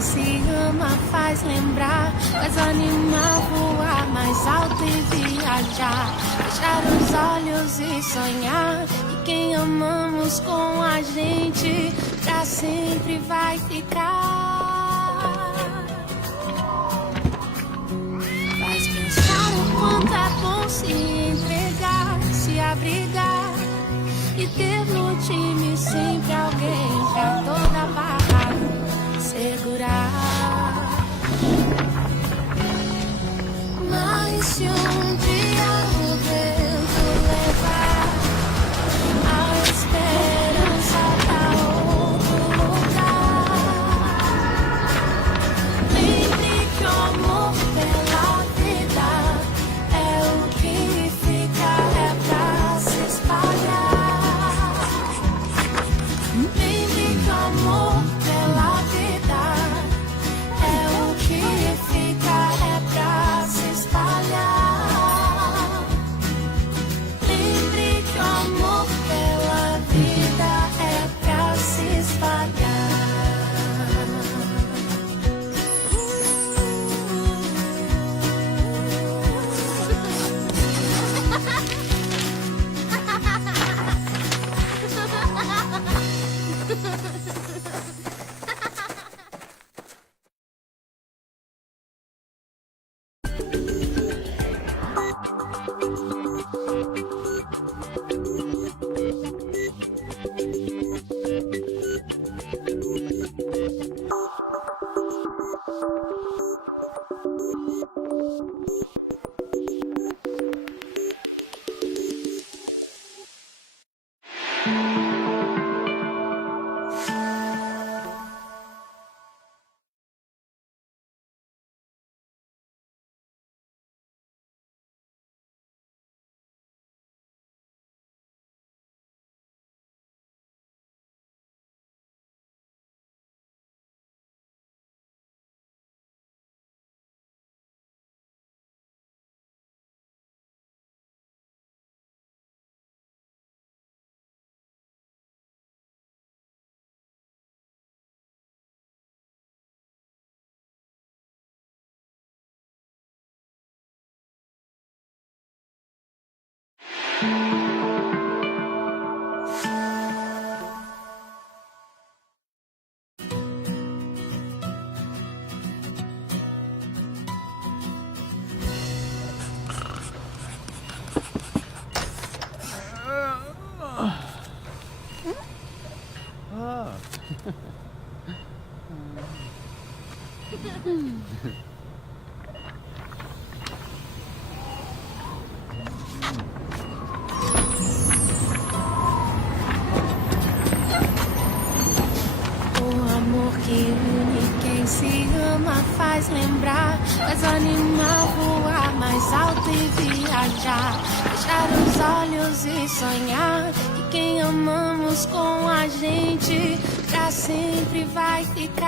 Se ama faz lembrar, faz animar, voar mais alto e viajar, fechar os olhos e sonhar, e quem amamos com a gente pra sempre vai ficar. Faz pensar o quanto é bom se entregar, se abrigar e ter no time sempre alguém pra toda barra segurar. Mas se um dia o vento levar a esperança pra outro lugar, lembre que o amor pela vida é o que fica, é pra se espalhar. Lembre que o amor pela vida é o que fica, é pra se espalhar. Lembre que o amor pela vida é pra se espalhar. Quem se ama faz lembrar, faz animar, voar mais alto e viajar, fechar os olhos e sonhar, e quem amamos com a gente pra sempre vai ficar.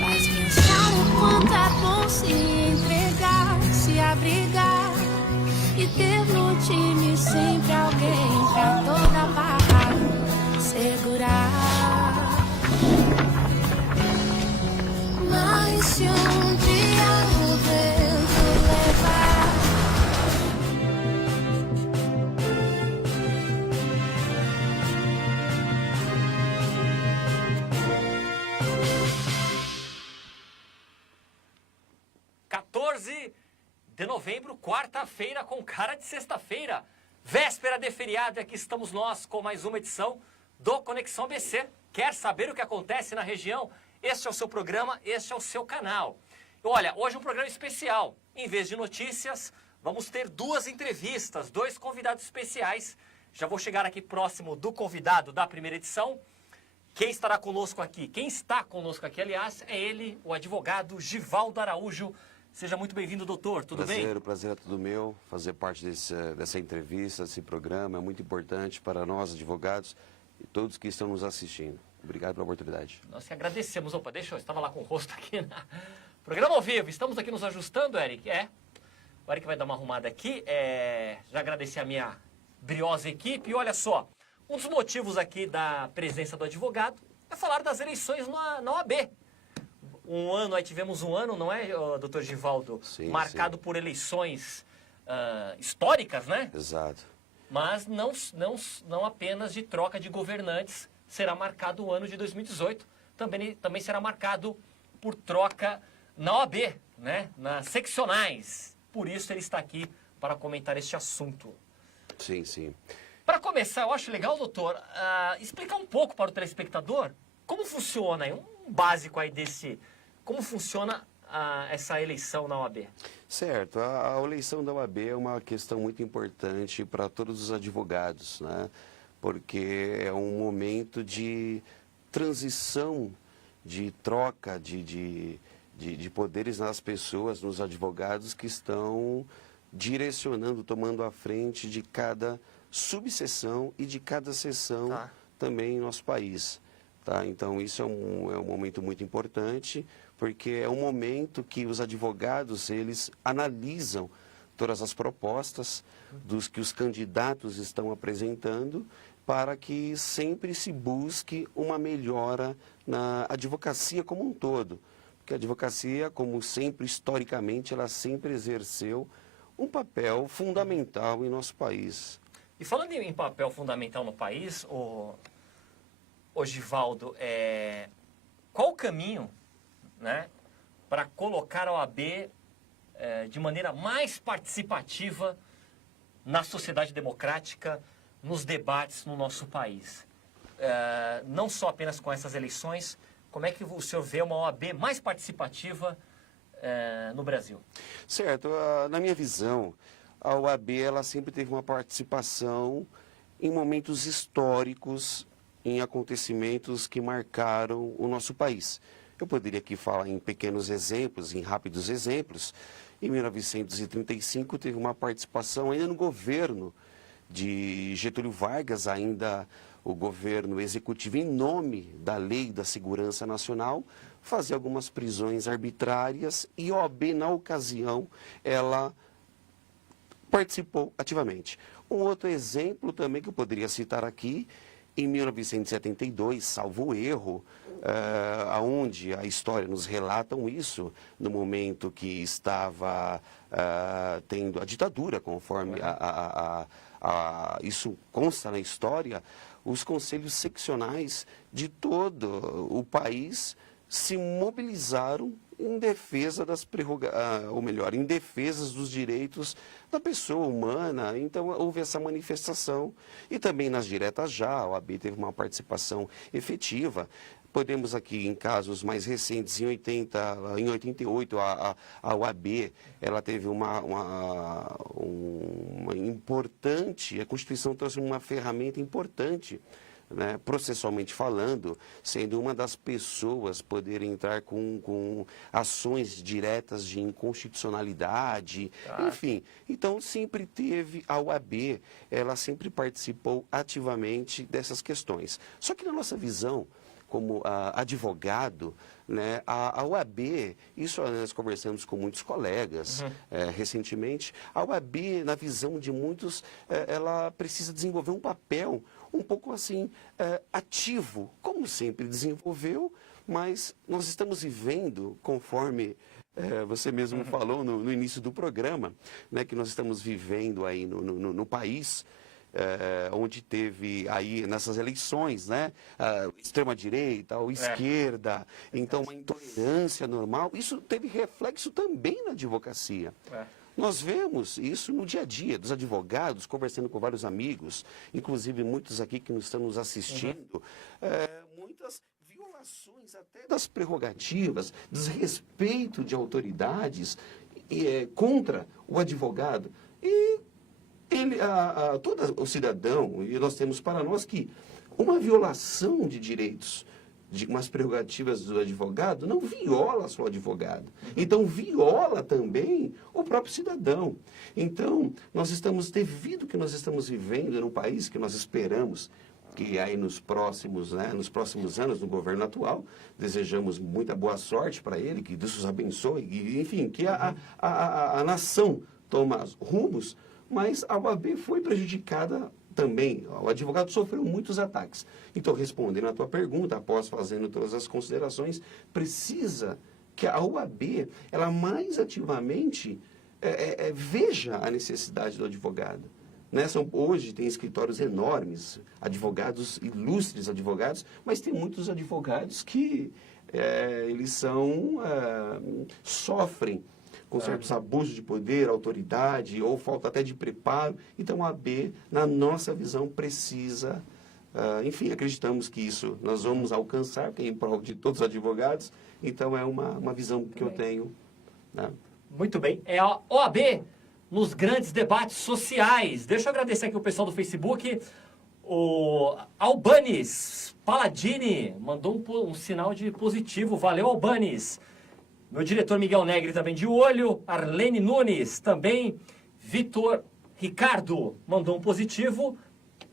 Faz pensar o quanto é bom se entregar, se abrigar e ter no time sempre alguém pra toda barra segurar. Mas se um dia o vento levar de novembro, quarta-feira, com cara de sexta-feira, véspera de feriado, e aqui estamos nós com mais uma edição do Conexão BC. Quer saber o que acontece na região? Este é o seu programa, este é o seu canal. Olha, hoje é um programa especial. Em vez de notícias, vamos ter duas entrevistas, dois convidados especiais. Já vou chegar aqui próximo do convidado da primeira edição. Quem estará conosco aqui? Quem está conosco aqui, aliás, é ele, o advogado Givaldo Araújo. Seja muito bem-vindo, doutor. Tudo bem? O prazer é tudo meu. Fazer parte dessa entrevista, desse programa é muito importante para nós, advogados, e todos que estão nos assistindo. Obrigado pela oportunidade. Nós que agradecemos. Opa, eu estava lá com o rosto aqui na... Programa ao vivo, estamos aqui nos ajustando, Eric. O Eric vai dar uma arrumada aqui. Já agradeci a minha briosa equipe. E olha só, um dos motivos aqui da presença do advogado é falar das eleições na OAB. Aí tivemos um ano, não é, doutor Givaldo? Sim, marcado por eleições históricas, né? Exato. Mas não apenas de troca de governantes, será marcado o ano de 2018. Também será marcado por troca na OAB, né? Nas seccionais. Por isso ele está aqui para comentar este assunto. Sim, sim. Para começar, eu acho legal, doutor, explicar um pouco para o telespectador como funciona, um básico aí desse... Como funciona essa eleição na OAB? Certo, a eleição da OAB é uma questão muito importante para todos os advogados, né? Porque é um momento de transição, de troca de poderes nas pessoas, nos advogados que estão direcionando, tomando a frente de cada subseção e de cada seção também em nosso país. Tá? Então, isso é um momento muito importante, porque é um momento que os advogados, eles analisam todas as propostas dos que os candidatos estão apresentando, para que sempre se busque uma melhora na advocacia como um todo. Porque a advocacia, como sempre, historicamente, ela sempre exerceu um papel fundamental em nosso país. E falando em papel fundamental no país, ô Givaldo, qual o caminho, né, para colocar a OAB de maneira mais participativa na sociedade democrática, nos debates no nosso país? Não só apenas com essas eleições, como é que o senhor vê uma OAB mais participativa no Brasil? Certo. Na minha visão, a OAB ela sempre teve uma participação em momentos históricos, em acontecimentos que marcaram o nosso país. Eu poderia aqui falar em pequenos exemplos, em rápidos exemplos. Em 1935 teve uma participação ainda no governo de Getúlio Vargas, ainda o governo executivo, em nome da Lei da Segurança Nacional, fazia algumas prisões arbitrárias e a OAB, na ocasião, ela participou ativamente. Um outro exemplo também que eu poderia citar aqui, em 1972, salvo erro, onde a história nos relatam isso, no momento que estava tendo a ditadura, conforme isso consta na história, os conselhos seccionais de todo o país se mobilizaram em defesa das em defesa dos direitos da pessoa humana. Então houve essa manifestação. E também nas diretas já, a OAB teve uma participação efetiva. Podemos aqui, em casos mais recentes, em 88, a OAB, ela teve uma importante, a Constituição trouxe uma ferramenta importante, né, processualmente falando, sendo uma das pessoas poder entrar com ações diretas de inconstitucionalidade, enfim. Então, sempre teve a OAB, ela sempre participou ativamente dessas questões. Só que na nossa visão, como advogado, né, a OAB, isso nós conversamos com muitos colegas recentemente, a OAB, na visão de muitos, ela precisa desenvolver um papel um pouco assim, ativo, como sempre desenvolveu, mas nós estamos vivendo, conforme você mesmo falou no início do programa, né, que nós estamos vivendo aí no país, onde teve aí nessas eleições, né, extrema-direita ou esquerda, então uma intolerância normal, isso teve reflexo também na advocacia. Nós vemos isso no dia a dia dos advogados, conversando com vários amigos, inclusive muitos aqui que estão nos assistindo, muitas violações até das prerrogativas, desrespeito de autoridades contra o advogado. E todo o cidadão, e nós temos para nós que uma violação de direitos, de umas prerrogativas do advogado, não viola só o advogado. Então, viola também o próprio cidadão. Então, devido que nós estamos vivendo num país que nós esperamos que aí nos próximos anos, no governo atual, desejamos muita boa sorte para ele, que Deus os abençoe, e, enfim, que a nação toma rumos, mas a OAB foi prejudicada também. O advogado sofreu muitos ataques. Então, respondendo à tua pergunta, após fazendo todas as considerações, precisa que a OAB, ela mais ativamente veja a necessidade do advogado. Né? Hoje tem escritórios enormes, advogados, ilustres advogados, mas tem muitos advogados que eles sofrem com certos abusos de poder, autoridade, ou falta até de preparo. Então, a OAB, na nossa visão, precisa... enfim, acreditamos que isso nós vamos alcançar, que é em prol de todos os advogados. Então, é uma visão que eu tenho. Né? Muito bem. É a OAB nos grandes debates sociais. Deixa eu agradecer aqui o pessoal do Facebook. O Albanes Paladini mandou um sinal de positivo. Valeu, Albanes. Meu diretor Miguel Negri também de olho. Arlene Nunes também. Vitor Ricardo mandou um positivo.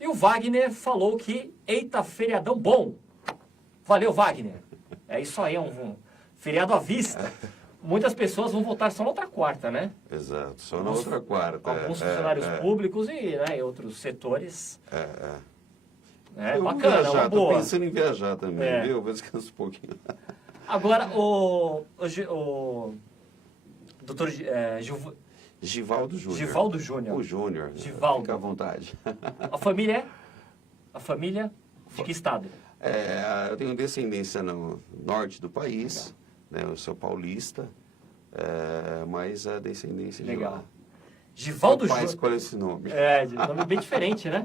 E o Wagner falou que eita, feriadão bom. Valeu, Wagner. É isso aí, é um feriado à vista. Muitas pessoas vão voltar só na outra quarta, né? Exato, só na outra quarta. Alguns funcionários públicos e outros setores. Eu bacana, viajar, uma boa. Tô pensando em viajar também, viu? Vou descansar um pouquinho. Agora, o doutor Givaldo Júnior. Givaldo Júnior. O Júnior. Givaldo. Fica à vontade. A família de que estado? Eu tenho descendência no norte do país, né? Eu sou paulista, mas a descendência de lá. Givaldo Júnior. Júnior. Escolhe esse nome. Nome bem diferente, né?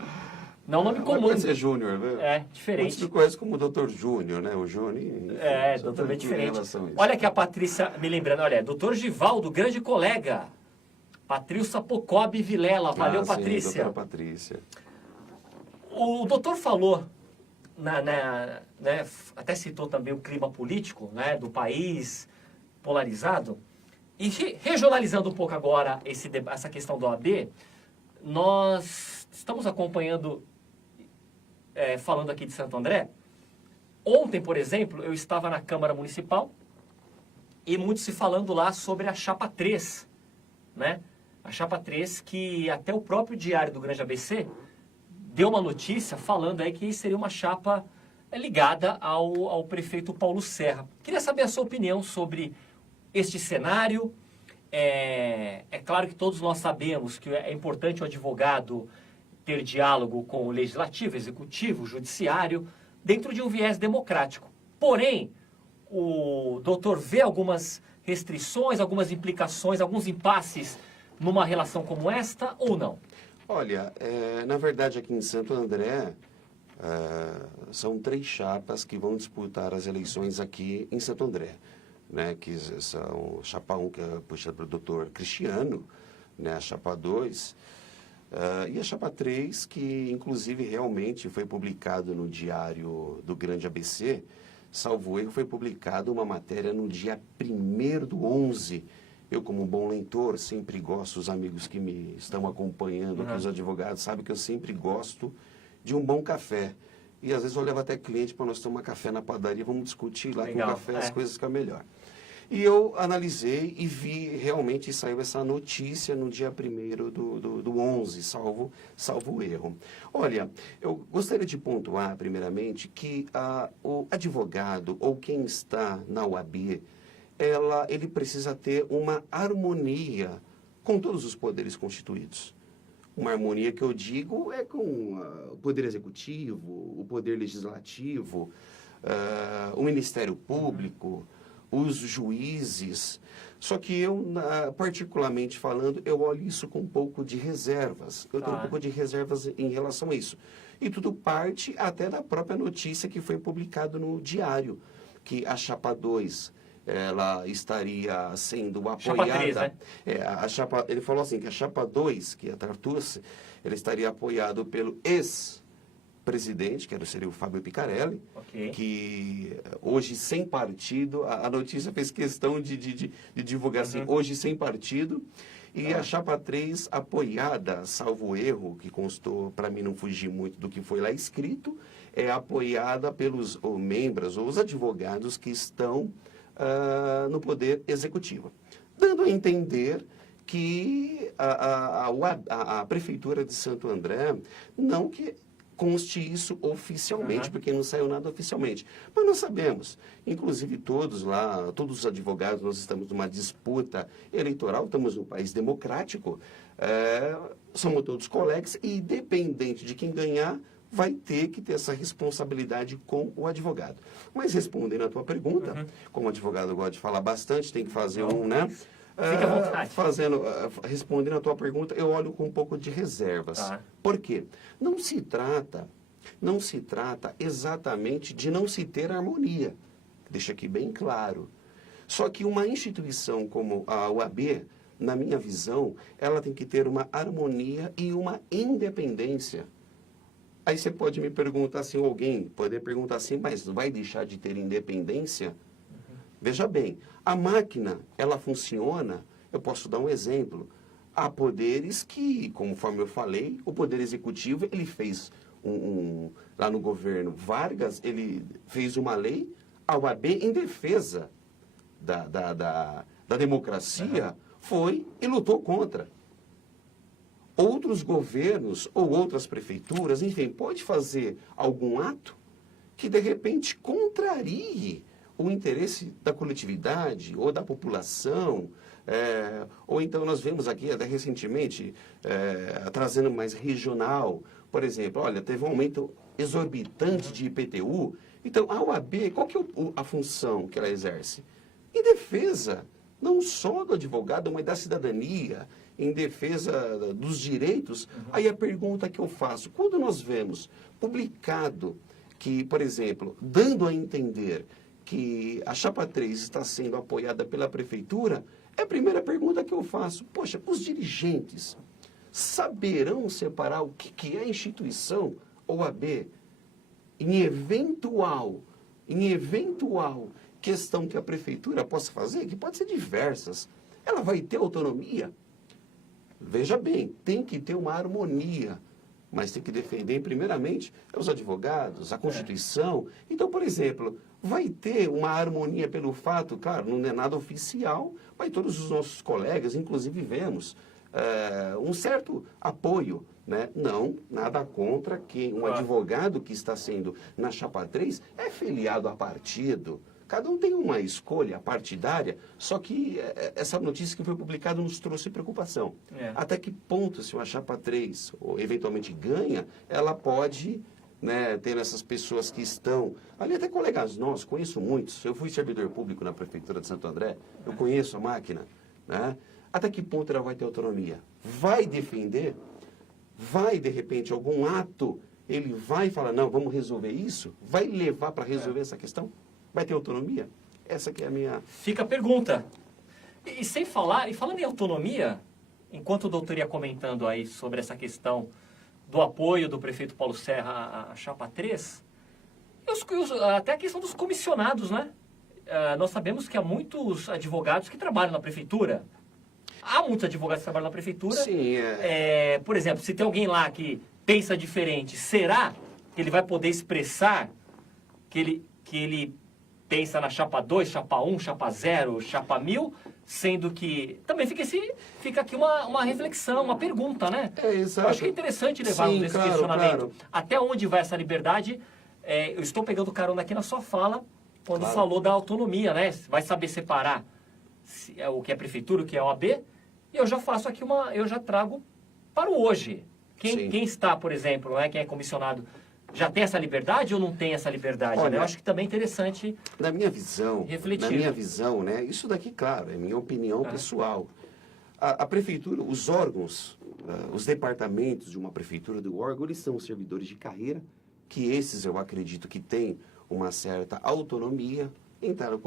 Não nome comum. Pode ser Júnior, viu? Diferente. Muitos me conhecem como Dr. Júnior, né? O Júnior. Doutor bem diferente. Olha aqui a Patrícia me lembrando, olha, doutor Givaldo, grande colega. Patrícia Pocob Vilela, valeu, Patrícia. Sim, doutora Patrícia. O doutor falou, até citou também o clima político, né, do país polarizado. E regionalizando um pouco agora essa questão do OAB, nós estamos acompanhando, falando aqui de Santo André. Ontem, por exemplo, eu estava na Câmara Municipal e muito se falando lá sobre a Chapa 3, né? A Chapa 3 que até o próprio Diário do Grande ABC deu uma notícia falando aí que seria uma chapa ligada ao prefeito Paulo Serra. Queria saber a sua opinião sobre este cenário. É claro que todos nós sabemos que é importante o advogado ter diálogo com o legislativo, executivo, judiciário, dentro de um viés democrático. Porém, o doutor vê algumas restrições, algumas implicações, alguns impasses numa relação como esta ou não? Olha, na verdade aqui em Santo André são 3 chapas que vão disputar as eleições aqui em Santo André, né? Que são chapa 1, que é puxada pelo doutor Cristiano, né? A chapa 2 e a chapa 3, que inclusive realmente foi publicado no Diário do Grande ABC, salvo erro, foi publicado uma matéria no dia 1º/11. Eu, como um bom leitor, sempre gosto, os amigos que me estão acompanhando, aqui, os advogados, sabem que eu sempre gosto de um bom café. E às vezes eu levo até cliente para nós tomar café na padaria, vamos discutir lá com o café as coisas ficam melhor. E eu analisei e vi, realmente saiu essa notícia no dia 1º do 11, salvo erro. Olha, eu gostaria de pontuar, primeiramente, que o advogado ou quem está na OAB, ele precisa ter uma harmonia com todos os poderes constituídos. Uma harmonia que eu digo é com o Poder Executivo, o Poder Legislativo, o Ministério Público, os juízes. Só que eu, particularmente falando, eu olho isso com um pouco de reservas. Eu tenho um pouco de reservas em relação a isso. E tudo parte até da própria notícia que foi publicada no Diário, que a Chapa 2... ela estaria sendo apoiada. Chapa 3, né? Ele falou assim, que a Chapa 2, que é a Tartuce, ele estaria apoiado pelo ex-presidente, que seria o Fábio Picarelli, que hoje sem partido, a notícia fez questão de divulgar assim, hoje sem partido, E a chapa 3 apoiada, salvo erro, que constou, para mim não fugir muito do que foi lá escrito, é apoiada pelos membros ou os advogados que estão no Poder Executivo. Dando a entender que a Prefeitura de Santo André, não que conste isso oficialmente, porque não saiu nada oficialmente. Mas nós sabemos, inclusive todos lá, todos os advogados, nós estamos numa disputa eleitoral, estamos num país democrático, somos todos colegas, e independente de quem ganhar, vai ter que ter essa responsabilidade com o advogado. Mas respondendo a tua pergunta, como o advogado gosta de falar bastante, tem que fazer né? Fica à vontade. Respondendo a tua pergunta, eu olho com um pouco de reservas. Por quê? Não se trata exatamente de não se ter harmonia. Deixa aqui bem claro. Só que uma instituição como a OAB, na minha visão, ela tem que ter uma harmonia e uma independência. Aí você pode me perguntar assim, alguém poder perguntar assim, mas vai deixar de ter independência? Veja bem, a máquina, ela funciona, eu posso dar um exemplo. Há poderes que, conforme eu falei, o Poder Executivo, ele fez lá no governo Vargas, ele fez uma lei, a OAB, em defesa da democracia, foi e lutou contra. Outros governos ou outras prefeituras, enfim, pode fazer algum ato que, de repente, contrarie o interesse da coletividade ou da população, ou então nós vemos aqui até recentemente, trazendo mais regional, por exemplo, olha, teve um aumento exorbitante de IPTU, então a OAB, qual que é a função que ela exerce? Em defesa, não só do advogado, mas da cidadania, em defesa dos direitos. Aí a pergunta que eu faço, quando nós vemos publicado que, por exemplo, dando a entender que a chapa 3 está sendo apoiada pela prefeitura, é a primeira pergunta que eu faço. Poxa, os dirigentes saberão separar o que é instituição OAB em eventual questão que a prefeitura possa fazer, que pode ser diversas. Ela vai ter autonomia? Veja bem, tem que ter uma harmonia, mas tem que defender primeiramente os advogados, a Constituição. Então, por exemplo, vai ter uma harmonia pelo fato, claro, não é nada oficial, mas todos os nossos colegas, inclusive, vemos um certo apoio, né? Não, nada contra que um advogado que está sendo na chapa 3 é filiado a partido. Cada um tem uma escolha partidária, só que essa notícia que foi publicada nos trouxe preocupação. Até que ponto, se uma chapa 3 ou eventualmente ganha, ela pode, né, ter essas pessoas que estão... Ali até colegas nossos, conheço muitos. Eu fui servidor público na Prefeitura de Santo André, eu conheço a máquina. Né? Até que ponto ela vai ter autonomia? Vai defender? Vai, de repente, algum ato, ele vai falar, não, vamos resolver isso? Vai levar para resolver essa questão? Vai ter autonomia? Essa que é a minha... Fica a pergunta. E sem falar, e falando em autonomia, enquanto o doutor ia comentando aí sobre essa questão do apoio do prefeito Paulo Serra à chapa 3, até a questão dos comissionados, né? Nós sabemos que há muitos advogados que trabalham na prefeitura. Há muitos advogados que trabalham na prefeitura. Sim, por exemplo, se tem alguém lá que pensa diferente, será que ele vai poder expressar que ele pensa na chapa 2, chapa 1, chapa 0, chapa 1000, sendo que também fica aqui uma reflexão, uma pergunta, né? Exato. Eu acho que é interessante levarmos esse questionamento. Claro. Até onde vai essa liberdade? Eu estou pegando carona aqui na sua fala, quando falou da autonomia, né? Vai saber separar o que é prefeitura, o que é OAB, e eu já faço aqui eu já trago para o hoje. Quem está, por exemplo, né, quem é comissionado, já tem essa liberdade ou não tem essa liberdade? Olha, né? Eu acho que também é interessante na minha visão, refletir. Né, isso daqui, claro, é minha opinião pessoal. A prefeitura, os órgãos, os departamentos de uma prefeitura do órgão, eles são servidores de carreira, que esses eu acredito que têm uma certa autonomia, entraram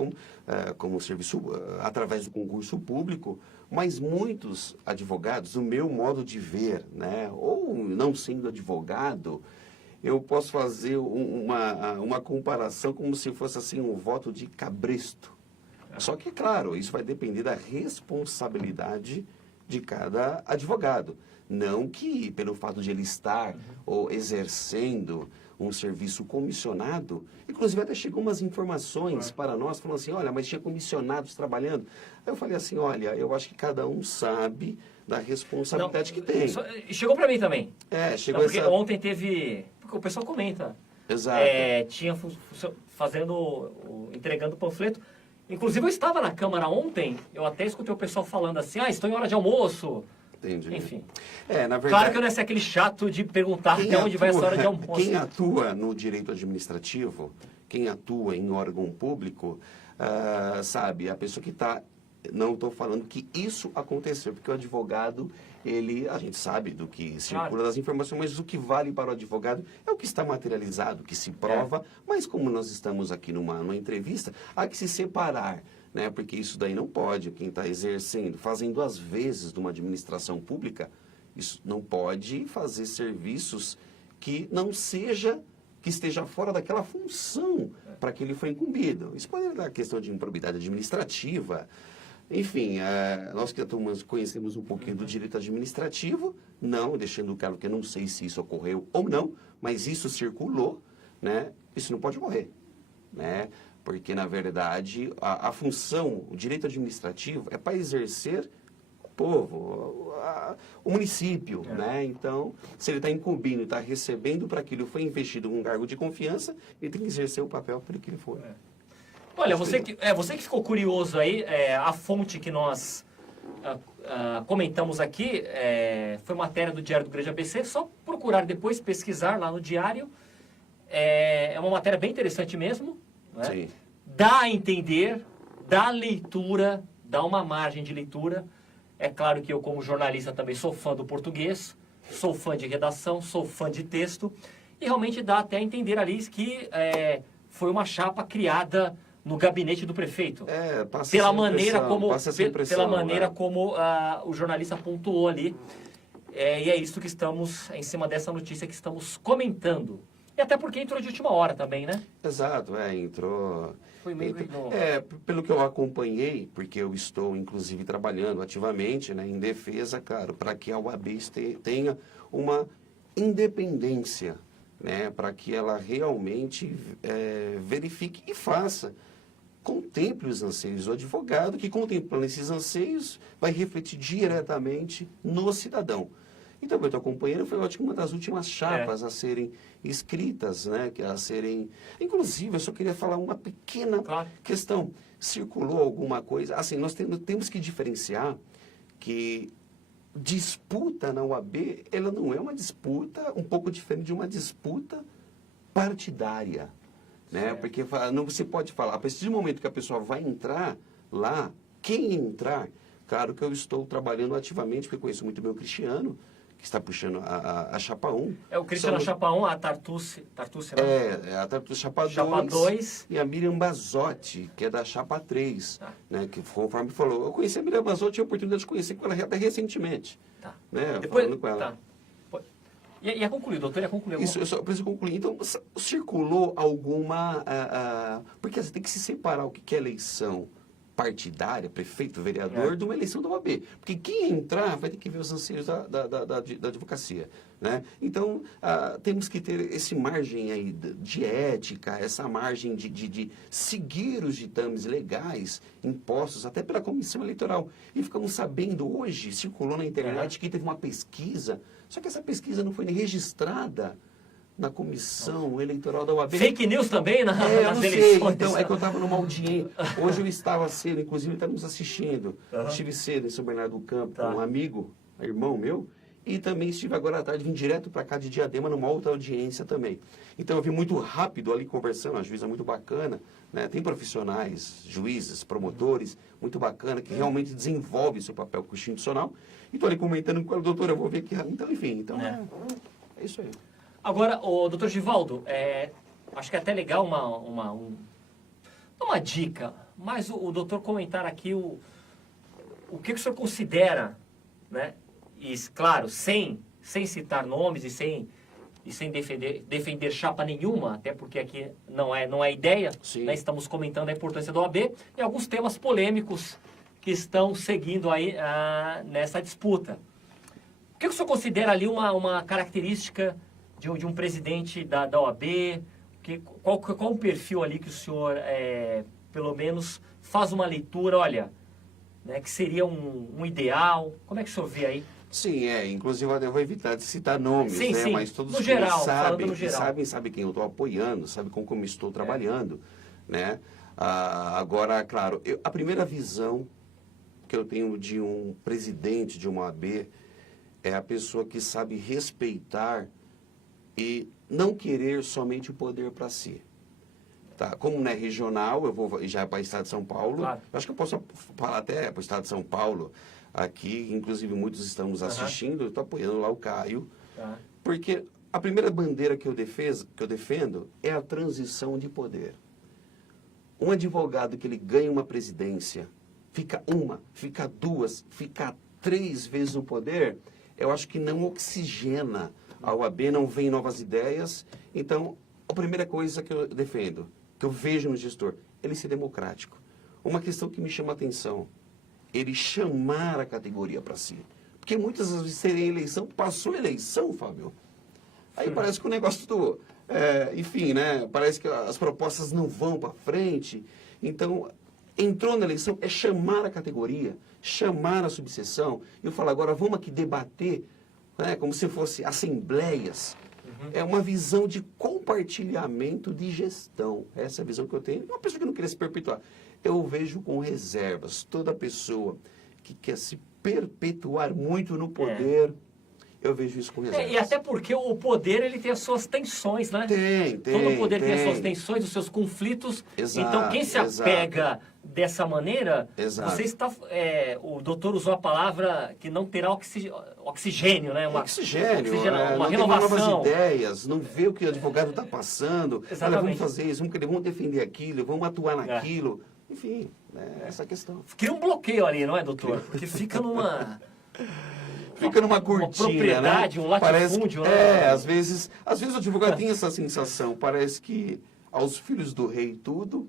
como serviço através do concurso público, mas muitos advogados, o meu modo de ver, né, ou não sendo advogado, eu posso fazer uma comparação como se fosse assim um voto de cabresto. Só que, claro, isso vai depender da responsabilidade de cada advogado. Não que, pelo fato de ele estar ou exercendo um serviço comissionado, inclusive até chegou umas informações para nós, falando assim, olha, mas tinha comissionados trabalhando. Aí eu falei assim, olha, eu acho que cada um sabe da responsabilidade que tem. Chegou para mim também. Chegou porque essa... ontem teve... Porque o pessoal comenta. Exato. Tinha entregando o panfleto. Inclusive eu estava na Câmara ontem, eu até escutei o pessoal falando assim, estou em hora de almoço. Entendi. Enfim. Na verdade, claro que eu não ia ser aquele chato de perguntar até onde vai essa hora de almoço. Quem atua no direito administrativo, quem atua em órgão público, sabe, a pessoa que está... Não estou falando que isso aconteceu, porque o advogado, a gente sabe do que circula das informações, mas o que vale para o advogado é o que está materializado, que se prova, mas como nós estamos aqui numa entrevista, há que se separar, né? Porque isso daí não pode, quem está exercendo, fazendo às vezes numa administração pública, isso não pode fazer serviços que não seja, que esteja fora daquela função para que ele foi incumbido. Isso pode dar questão de improbidade administrativa. Enfim, nós que atuamos, conhecemos um pouquinho do direito administrativo, não, deixando claro que eu não sei se isso ocorreu ou não, mas isso circulou, né? Isso não pode ocorrer, né? Porque, na verdade, a função, o direito administrativo é para exercer o povo, o município, né? Então, se ele está incumbindo, está recebendo para aquilo, foi investido com um cargo de confiança, ele tem que exercer o papel para que ele for. Olha, você que ficou curioso aí, a fonte que nós comentamos aqui foi matéria do Diário do Grande ABC, só procurar depois, pesquisar lá no Diário. É uma matéria bem interessante mesmo, né? Sim. Dá a entender, dá leitura, dá uma margem de leitura. É claro que eu, como jornalista, também sou fã do português, sou fã de redação, sou fã de texto, e realmente dá até a entender ali que foi uma chapa criada no gabinete do prefeito. Pela maneira como o jornalista pontuou ali. E é isso que estamos, em cima dessa notícia que estamos comentando. E até porque entrou de última hora também, né? Exato, entrou... Foi meio pelo que eu acompanhei, porque eu estou, inclusive, trabalhando ativamente, né, em defesa, claro, para que a OAB tenha uma independência, né, para que ela realmente verifique e faça, contemple os anseios do advogado, que contemplando esses anseios vai refletir diretamente no cidadão. Então, o que eu estou acompanhando foi, acho que uma das últimas chapas a serem escritas, né, a serem... Inclusive, eu só queria falar uma pequena questão. Circulou alguma coisa... Assim, nós temos que diferenciar que disputa na UAB, ela não é uma disputa um pouco diferente de uma disputa partidária, né? Porque não se pode falar, a partir do momento que a pessoa vai entrar lá, quem entrar, claro que eu estou trabalhando ativamente, porque eu conheço muito bem o Cristiano, que está puxando a Chapa 1. O Cristiano Chapa 1, a Tartucci, né? A Tartucci Chapa 2. E a Miriam Bazotti, que é da Chapa 3. Né? Que, conforme falou, eu conheci a Miriam Bazotti, tive a oportunidade de conhecer com ela até recentemente. Né? Depois, falando com ela. Ia concluir, doutor, ia concluir. Isso, eu só preciso concluir. Então, circulou alguma... porque você tem que se separar o que é eleição partidária, prefeito, vereador, de uma eleição da OAB. Porque quem entrar vai ter que ver os anseios da advocacia. Né? Então, temos que ter esse margem aí de ética, essa margem de seguir os ditames legais impostos até pela comissão eleitoral. E ficamos sabendo hoje, circulou na internet, que teve uma pesquisa, só que essa pesquisa não foi nem registrada na comissão eleitoral da OAB. Fake news também nas eu eleições. Sei. Então, é que eu estava numa audiência. Hoje eu estava cedo, inclusive está nos assistindo. Estive cedo em São Bernardo do Campo com um amigo, irmão meu, e também estive agora à tarde, vim direto para cá de Diadema, numa outra audiência também. Então eu vim muito rápido ali conversando, a juíza muito bacana, né? Tem profissionais, juízes, promotores, muito bacana, que realmente desenvolvem seu papel constitucional. E estou ali comentando com ela, doutora, eu vou ver aqui. Então, enfim, é isso aí. Agora, o doutor Givaldo, acho que é até legal uma dica, mas o doutor comentar aqui o que o senhor considera, né? E, claro, sem citar nomes e sem defender chapa nenhuma, até porque aqui não é ideia, né? Estamos comentando a importância da OAB e alguns temas polêmicos que estão seguindo aí nessa disputa. O que o senhor considera ali uma característica de um presidente da OAB? Qual o perfil ali que o senhor, pelo menos, faz uma leitura, olha, né, que seria um ideal? Como é que o senhor vê aí? Sim, inclusive eu vou evitar de citar nomes, sim, né? Sim. Mas todos no que geral, sabem, no geral. sabem quem eu estou apoiando, sabem como eu estou trabalhando, né? Agora, claro, a primeira visão que eu tenho de um presidente de uma OAB é a pessoa que sabe respeitar e não querer somente o poder para si. Tá? Como não é regional, eu vou já para o estado de São Paulo. Claro. Acho que eu posso falar até para o estado de São Paulo. Aqui, inclusive, muitos estamos assistindo. Eu estou apoiando lá o Caio. Tá. Porque a primeira bandeira que eu defendo é a transição de poder. Um advogado que ele ganha uma presidência, fica duas, fica 3 vezes no poder, eu acho que não oxigena a OAB, não vem novas ideias. Então, a primeira coisa que eu defendo, que eu vejo no gestor, ele ser democrático. Uma questão que me chama a atenção, ele chamar a categoria para si. Porque muitas vezes seria eleição, passou a eleição, Fábio. Aí parece que o negócio tudo, enfim, né? Parece que as propostas não vão para frente. Então, entrou na eleição, é chamar a categoria, chamar a subseção. Eu falo, agora vamos aqui debater, né, como se fosse assembleias. É uma visão de compartilhamento de gestão. Essa é a visão que eu tenho. Uma pessoa que não queria se perpetuar. Eu vejo com reservas. Toda pessoa que quer se perpetuar muito no poder, eu vejo isso com reservas. E até porque o poder, ele tem as suas tensões, né? Tem. Todo poder tem as suas tensões, os seus conflitos. Exato, então, quem se apega dessa maneira, Exato. você está... o doutor usou a palavra que não terá oxigênio, né? Oxigênio, uma não renovação. tem novas ideias, não vê o que o advogado está passando. Exatamente. Olha, vamos fazer isso, vamos defender aquilo, vamos atuar naquilo. Enfim, essa questão. Cria um bloqueio ali, não é, doutor? Porque fica numa... Fica numa cortina, uma propriedade, né? um latifúndio, né? Às vezes o advogado tem essa sensação. Parece que aos filhos do rei tudo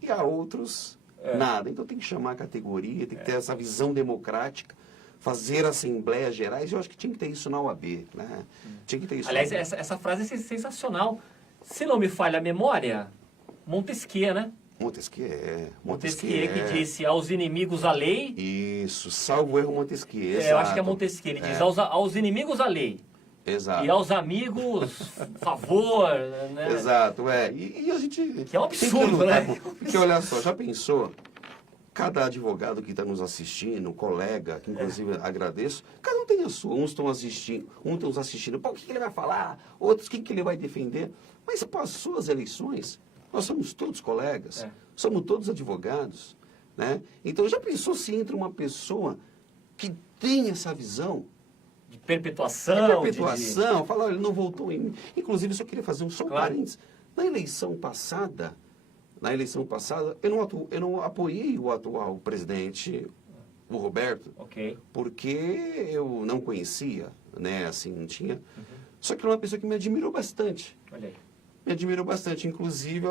e a outros nada. Então tem que chamar a categoria, tem que ter essa visão democrática, fazer assembleias gerais. Eu acho que tinha que ter isso na OAB, né? Tinha que ter isso. Aliás, essa frase é sensacional. Se não me falha a memória, Montesquieu, né? Montesquieu que disse aos inimigos a lei. Isso, salvo erro Montesquieu. Eu acho que é Montesquieu. Ele diz aos inimigos a lei. Exato. E aos amigos, favor, né? Exato, E a gente... Que é um absurdo, né? Porque olha só, já pensou? Cada advogado que está nos assistindo, colega, que inclusive agradeço, cada um tem a sua. Uns estão assistindo, pô, o que ele vai falar? Outros, o que ele vai defender? Mas passou as eleições, nós somos todos colegas, somos todos advogados, né? Então, já pensou se entra uma pessoa que tem essa visão? De perpetuação. Fala, olha, ele não voltou em mim. Inclusive, eu só queria fazer um parênteses. Na eleição passada, eu não apoiei o atual presidente, o Roberto, porque eu não conhecia, né, assim, não tinha. Só que era uma pessoa que me admirou bastante. Olha aí. Me admirou bastante, inclusive,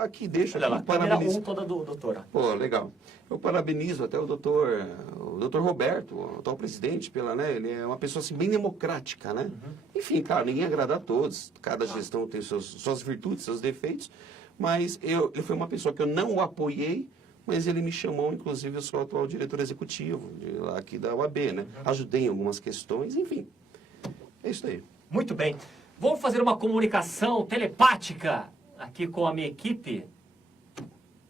aqui deixo Olha aqui, lá, parabenizo. Toda do doutora. Pô, legal. Eu parabenizo até o doutor Roberto, o atual presidente, ele é uma pessoa assim, bem democrática, né? Enfim, claro, ninguém agrada a todos, cada gestão tem suas virtudes, seus defeitos, mas ele foi uma pessoa que eu não o apoiei, mas ele me chamou, inclusive, eu sou o atual diretor executivo aqui da UAB, né? Ajudei em algumas questões, enfim. É isso aí. Muito bem. Vamos fazer uma comunicação telepática aqui com a minha equipe.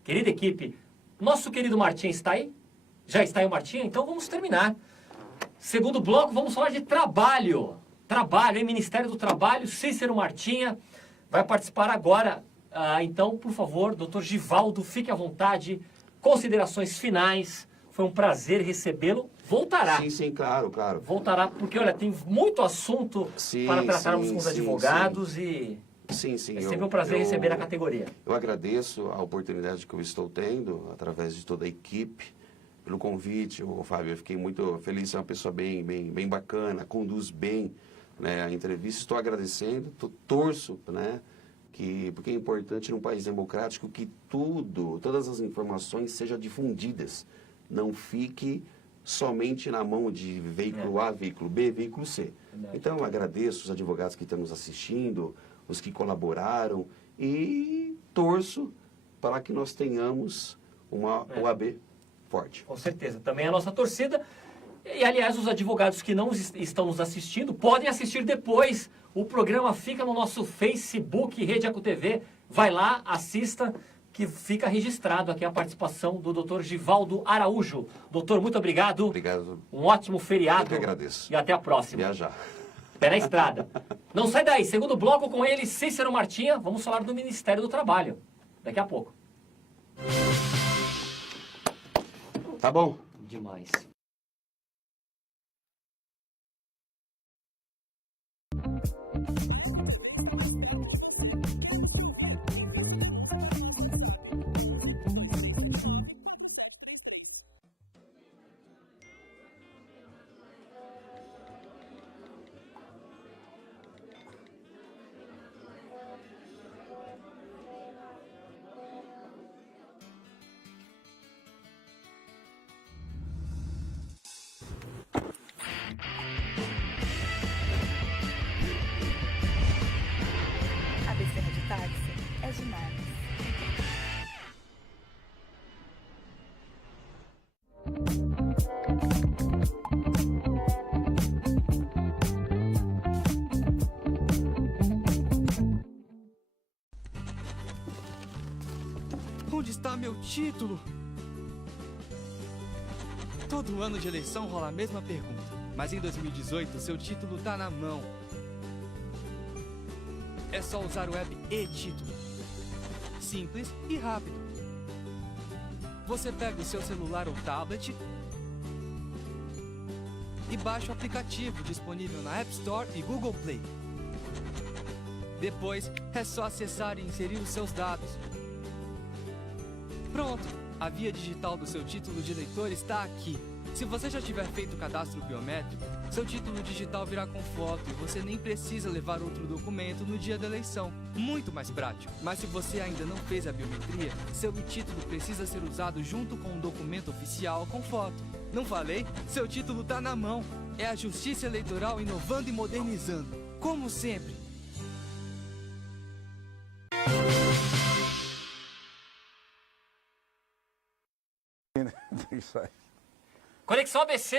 Querida equipe, nosso querido Martim está aí? Já está aí o Martim? Então vamos terminar. Segundo bloco, vamos falar de trabalho. Trabalho, hein? Ministério do Trabalho, Cícero Martinha vai participar agora. Então, por favor, doutor Givaldo, fique à vontade. Considerações finais. Foi um prazer recebê-lo. Voltará. Sim, claro. Voltará, porque, olha, tem muito assunto para tratarmos com os advogados e... Sim. É sempre um prazer receber a categoria. Eu agradeço a oportunidade que eu estou tendo, através de toda a equipe, pelo convite. Fábio, eu fiquei muito feliz, é uma pessoa bem bacana, conduz bem, né, a entrevista. Estou agradecendo, torço, né, porque é importante num país democrático que todas as informações sejam difundidas não fique somente na mão de veículo A, veículo B, veículo C. Então, eu agradeço os advogados que estão nos assistindo, os que colaboraram, e torço para que nós tenhamos uma OAB forte. Com certeza. Também a nossa torcida. E, aliás, os advogados que não estão nos assistindo podem assistir depois. O programa fica no nosso Facebook, Rede Eco TV. Vai lá, assista, que fica registrado aqui a participação do Dr. Givaldo Araújo. Doutor, muito obrigado. Obrigado. Um ótimo feriado. Eu que agradeço. E até a próxima. Viajar. Pé na estrada. Não sai daí. Segundo bloco com ele, Cícero Martinha. Vamos falar do Ministério do Trabalho. Daqui a pouco. Tá bom. Demais. ABC de táxi é demais. Onde está meu título? Todo ano de eleição rola a mesma pergunta, mas em 2018 seu título tá na mão. É só usar o app e-Título. Simples e rápido. Você pega o seu celular ou tablet e baixa o aplicativo disponível na App Store e Google Play. Depois, é só acessar e inserir os seus dados. Pronto! A via digital do seu título de eleitor está aqui. Se você já tiver feito o cadastro biométrico, seu título digital virá com foto e você nem precisa levar outro documento no dia da eleição. Muito mais prático. Mas se você ainda não fez a biometria, seu título precisa ser usado junto com um documento oficial com foto. Não falei? Seu título tá na mão. É a Justiça Eleitoral inovando e modernizando. Como sempre. Isso aí. Conexão ABC,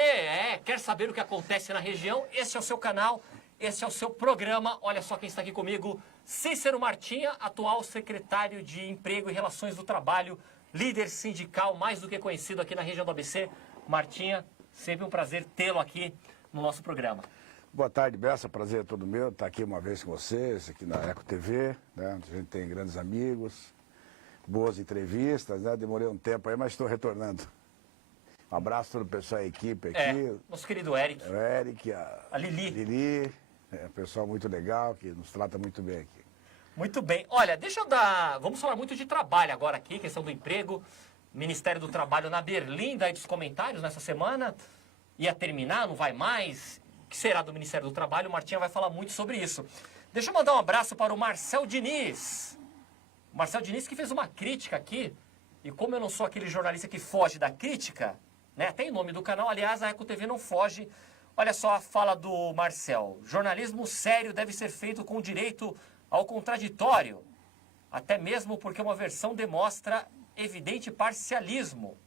quer saber o que acontece na região? Esse é o seu canal, esse é o seu programa. Olha só quem está aqui comigo, Cícero Martinha, atual secretário de Emprego e Relações do Trabalho, líder sindical mais do que conhecido aqui na região do ABC. Martinha, sempre um prazer tê-lo aqui no nosso programa. Boa tarde, Bessa, prazer é todo meu estar aqui uma vez com vocês, aqui na Eco TV, né? A gente tem grandes amigos, boas entrevistas, né? Demorei um tempo aí, mas estou retornando. Um abraço para todo o pessoal da equipe aqui. Nosso querido Eric. O Eric, a Lili. Lili, pessoal muito legal, que nos trata muito bem aqui. Muito bem. Olha, deixa eu dar... Vamos falar muito de trabalho agora aqui, questão do emprego. Ministério do Trabalho na Berlinda, aí dos comentários nessa semana. Ia terminar, não vai mais. O que será do Ministério do Trabalho? O Martinha vai falar muito sobre isso. Deixa eu mandar um abraço para o Marcel Diniz. O Marcel Diniz que fez uma crítica aqui. E como eu não sou aquele jornalista que foge da crítica... Né? Tem nome do canal, aliás, a Eco TV não foge. Olha só a fala do Marcel. Jornalismo sério deve ser feito com direito ao contraditório, até mesmo porque uma versão demonstra evidente parcialismo.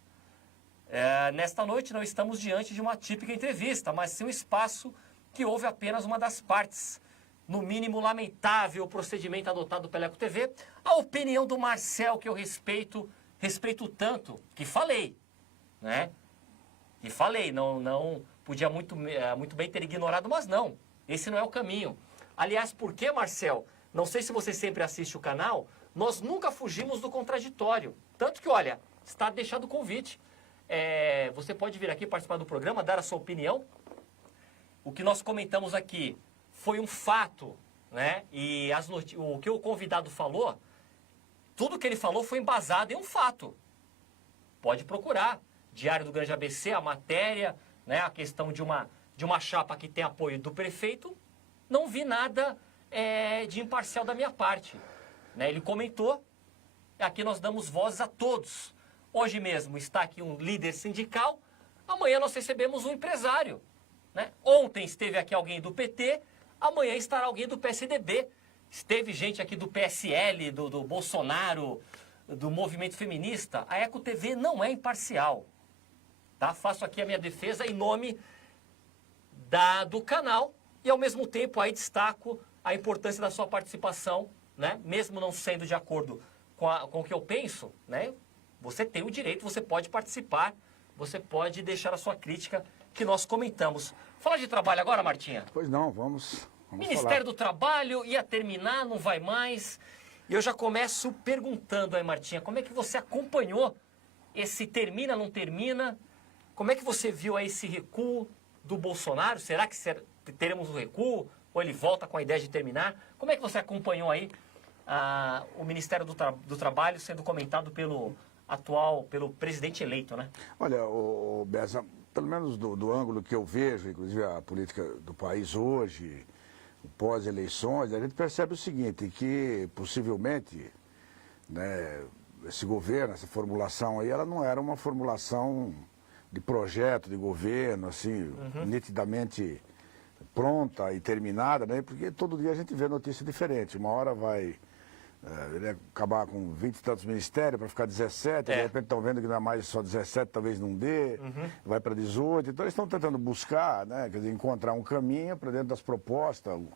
Nesta noite não estamos diante de uma típica entrevista, mas sim um espaço que houve apenas uma das partes. No mínimo lamentável o procedimento adotado pela Eco TV. A opinião do Marcel, que eu respeito tanto, que falei, né? E falei, não podia muito bem ter ignorado, mas não. Esse não é o caminho. Aliás, por que, Marcel? Não sei se você sempre assiste o canal, nós nunca fugimos do contraditório. Tanto que, olha, está deixado o convite. Você pode vir aqui participar do programa, dar a sua opinião. O que nós comentamos aqui foi um fato, né? E o que o convidado falou, tudo que ele falou foi embasado em um fato. Pode procurar. Diário do Grande ABC, a matéria, né, a questão de uma chapa que tem apoio do prefeito, não vi nada de imparcial da minha parte. Né? Ele comentou, aqui nós damos voz a todos. Hoje mesmo está aqui um líder sindical, amanhã nós recebemos um empresário. Né? Ontem esteve aqui alguém do PT, amanhã estará alguém do PSDB. Esteve gente aqui do PSL, do Bolsonaro, do movimento feminista. A Eco TV não é imparcial. Tá? Faço aqui a minha defesa em nome do canal e, ao mesmo tempo, aí destaco a importância da sua participação, né? Mesmo não sendo de acordo com o que eu penso, né? Você tem o direito, você pode participar, você pode deixar a sua crítica que nós comentamos. Fala de trabalho agora, Martinha. Pois não, vamos Ministério falar. do Trabalho ia terminar, não vai mais. E eu já começo perguntando aí, Martinha, como é que você acompanhou esse termina, não termina? Como é que você viu aí esse recuo do Bolsonaro? Será que teremos um recuo? Ou ele volta com a ideia de terminar? Como é que você acompanhou aí o Ministério do Trabalho sendo comentado pelo presidente eleito, né? Olha, Bessa, pelo menos do ângulo que eu vejo, inclusive a política do país hoje, pós-eleições, a gente percebe o seguinte, que possivelmente, né, esse governo, essa formulação aí, ela não era uma formulação de projeto de governo, assim, nitidamente pronta e terminada, né? Porque todo dia a gente vê notícia diferente. Uma hora vai ele acabar com 20 e tantos ministérios para ficar 17, de repente estão vendo que não é mais só 17, talvez não dê, vai para 18. Então eles estão tentando buscar, né, quer dizer, encontrar um caminho para dentro das propostas. O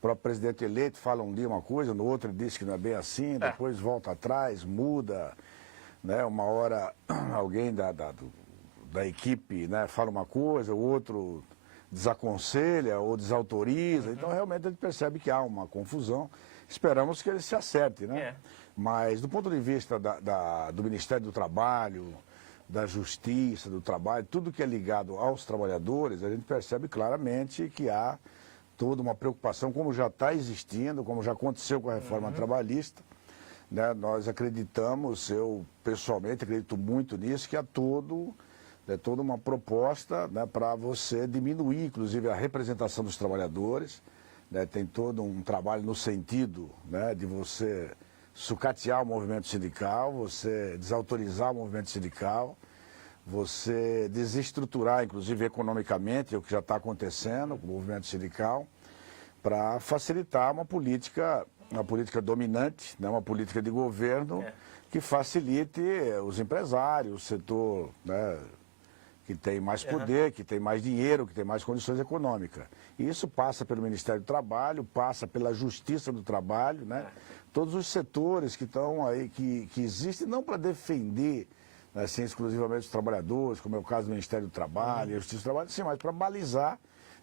próprio presidente eleito fala um dia uma coisa, no outro ele diz que não é bem assim, depois volta atrás, muda, né? Uma hora alguém da equipe, né, fala uma coisa, o outro desaconselha ou desautoriza. Então realmente a gente percebe que há uma confusão. Esperamos que ele se acerte, né? Mas do ponto de vista do Ministério do Trabalho, da Justiça, do Trabalho, tudo que é ligado aos trabalhadores, a gente percebe claramente que há toda uma preocupação, como já está existindo, como já aconteceu com a reforma trabalhista, né? Nós acreditamos, eu pessoalmente acredito muito nisso, que há toda uma proposta, né, para você diminuir, inclusive, a representação dos trabalhadores, né? Tem todo um trabalho no sentido, né, de você sucatear o movimento sindical, você desautorizar o movimento sindical, você desestruturar, inclusive economicamente, o que já está acontecendo com o movimento sindical, para facilitar uma política dominante, né, uma política de governo que facilite os empresários, o setor, né, que tem mais poder, que tem mais dinheiro, que tem mais condições econômicas. E isso passa pelo Ministério do Trabalho, passa pela Justiça do Trabalho, né? Todos os setores que estão aí, que existem não para defender, assim, exclusivamente os trabalhadores, como é o caso do Ministério do Trabalho, a Justiça do Trabalho, sim, mas para balizar,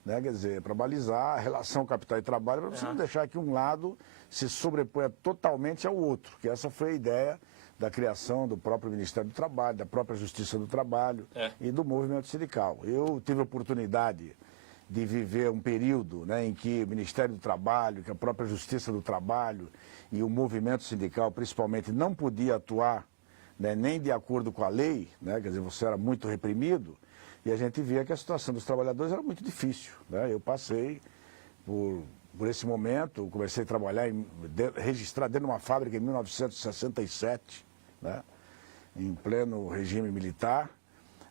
né? Quer dizer, para balizar a relação capital e trabalho, para você não deixar que um lado se sobreponha totalmente ao outro, que essa foi a ideia da criação do próprio Ministério do Trabalho, da própria Justiça do Trabalho e do movimento sindical. Eu tive a oportunidade de viver um período, né, em que o Ministério do Trabalho, que a própria Justiça do Trabalho e o movimento sindical, principalmente, não podia atuar, né, nem de acordo com a lei, né, quer dizer, você era muito reprimido, e a gente via que a situação dos trabalhadores era muito difícil, né? Eu passei por esse momento, comecei a trabalhar, registrar dentro de uma fábrica em 1967, né, em pleno regime militar,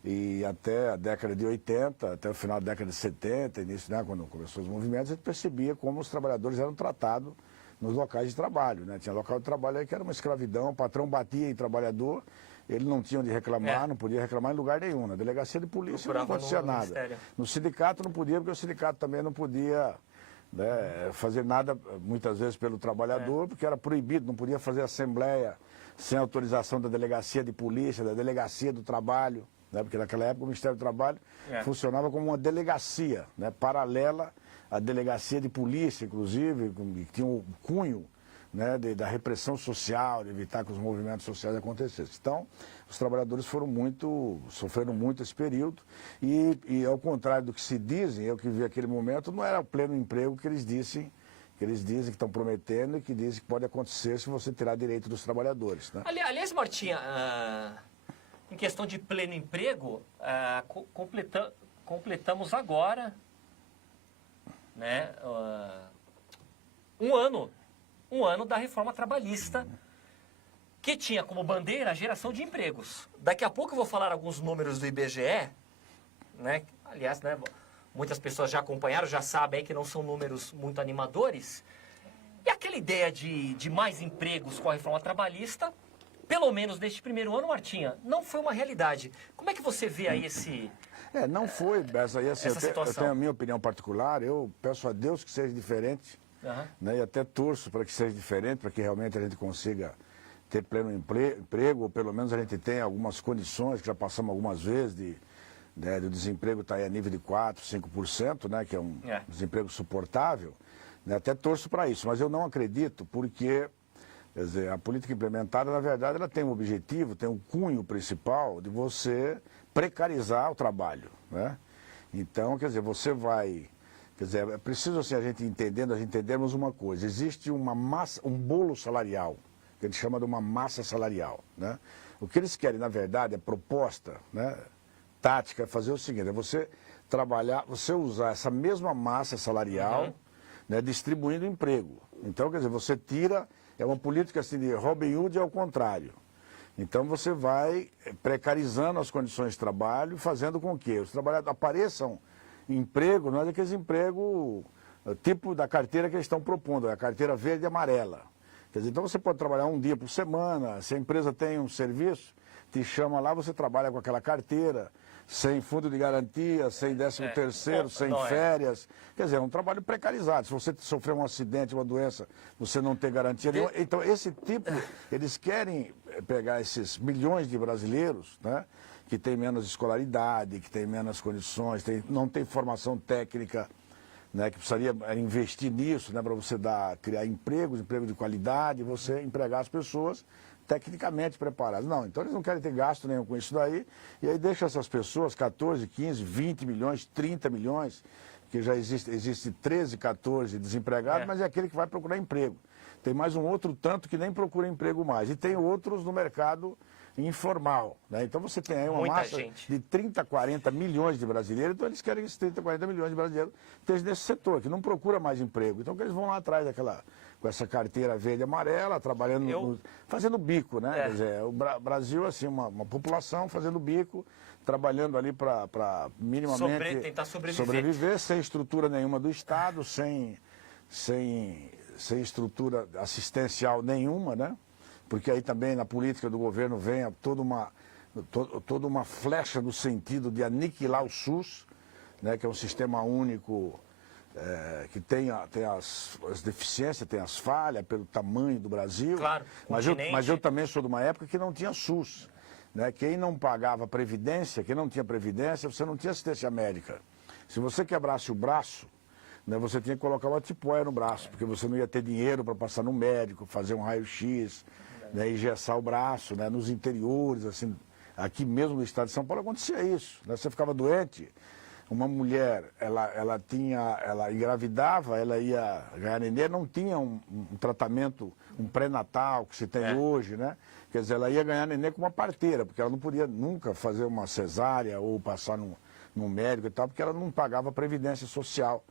e até a década de 80, até o final da década de 70, início, né, quando começou os movimentos, a gente percebia como os trabalhadores eram tratados nos locais de trabalho, né? Tinha local de trabalho aí que era uma escravidão, o patrão batia em trabalhador, ele não tinha onde reclamar, não podia reclamar em lugar nenhum. Na delegacia de polícia não acontecia nada. No sindicato não podia, porque o sindicato também não podia, né, fazer nada, muitas vezes, pelo trabalhador, porque era proibido, não podia fazer assembleia sem autorização da delegacia de polícia, da delegacia do trabalho, né, porque naquela época o Ministério do Trabalho funcionava como uma delegacia, né, paralela à delegacia de polícia, inclusive, que tinha um cunho, né, da repressão social, de evitar que os movimentos sociais acontecessem. Então, os trabalhadores sofreram muito esse período e ao contrário do que se dizem, eu que vi aquele momento, não era o pleno emprego que eles dizem que estão prometendo e que dizem que pode acontecer se você tirar direito dos trabalhadores, né? Aliás, Martinha, em questão de pleno emprego, completamos agora, né, um ano da reforma trabalhista. que tinha como bandeira a geração de empregos. Daqui a pouco eu vou falar alguns números do IBGE, né? Aliás, né, muitas pessoas já acompanharam, já sabem aí que não são números muito animadores. E aquela ideia de mais empregos com a reforma trabalhista, pelo menos neste primeiro ano, Martinha, não foi uma realidade. Como é que você vê aí esse... Não foi essa aí, assim, essa eu situação. tenho a minha opinião particular, eu peço a Deus que seja diferente, né, e até torço para que seja diferente, para que realmente a gente consiga ter pleno emprego, ou pelo menos a gente tenha algumas condições, que já passamos algumas vezes, do desemprego está aí a nível de 4%, 5%, né, que é um desemprego suportável, né, até torço para isso, mas eu não acredito porque, quer dizer, a política implementada, na verdade, ela tem um objetivo, tem um cunho principal de você precarizar o trabalho, né? Então, quer dizer, você vai... Quer dizer, é preciso assim, a gente entendermos uma coisa. Existe uma massa, um bolo salarial, que a gente chama de uma massa salarial, né? O que eles querem, na verdade, é proposta, né? Tática, é fazer o seguinte, é você trabalhar, você usar essa mesma massa salarial, né, distribuindo emprego. Então, quer dizer, você tira, é uma política assim de Robin Hood ao contrário. Então você vai precarizando as condições de trabalho, fazendo com que os trabalhadores apareçam emprego, não é daqueles empregos tipo da carteira que eles estão propondo, é a carteira verde e amarela. Quer dizer, então você pode trabalhar um dia por semana, se a empresa tem um serviço, te chama lá, você trabalha com aquela carteira, sem fundo de garantia, sem 13º, sem férias. Quer dizer, é um trabalho precarizado. Se você sofrer um acidente, uma doença, você não tem garantia nenhuma. Então, esse tipo, eles querem pegar esses milhões de brasileiros, né, que têm menos escolaridade, que têm menos condições, não tem formação técnica, né, que precisaria investir nisso, né, para você criar empregos, emprego de qualidade, você empregar as pessoas tecnicamente preparadas. Não, então eles não querem ter gasto nenhum com isso daí, e aí deixa essas pessoas, 14, 15, 20 milhões, 30 milhões, que já existe 13, 14 desempregados, mas é aquele que vai procurar emprego. Tem mais um outro tanto que nem procura emprego mais, e tem outros no mercado informal, né? Então você tem aí uma massa de 30, 40 milhões de brasileiros, então eles querem que esses 30, 40 milhões de brasileiros estejam nesse setor, que não procura mais emprego. Então que eles vão lá atrás com essa carteira verde e amarela, trabalhando, fazendo bico, né? Quer dizer, o Brasil, assim, uma população fazendo bico, trabalhando ali para minimamente tentar sobreviver, sem estrutura nenhuma do Estado, sem estrutura assistencial nenhuma, né? Porque aí também na política do governo vem toda uma flecha no sentido de aniquilar o SUS, né, que é um sistema único que tem as deficiências, tem as falhas pelo tamanho do Brasil. Claro, mas eu também sou de uma época que não tinha SUS. Né? Quem não pagava previdência, quem não tinha previdência, você não tinha assistência médica. Se você quebrasse o braço, né, você tinha que colocar uma tipóia no braço, porque você não ia ter dinheiro para passar no médico, fazer um raio-x, né, engessar o braço, né, nos interiores, assim, aqui mesmo no estado de São Paulo acontecia isso, né, você ficava doente, uma mulher, ela engravidava, ela ia ganhar nenê, não tinha um tratamento, um pré-natal que se tem hoje, né, quer dizer, ela ia ganhar nenê com uma parteira, porque ela não podia nunca fazer uma cesárea ou passar num médico e tal, porque ela não pagava previdência social.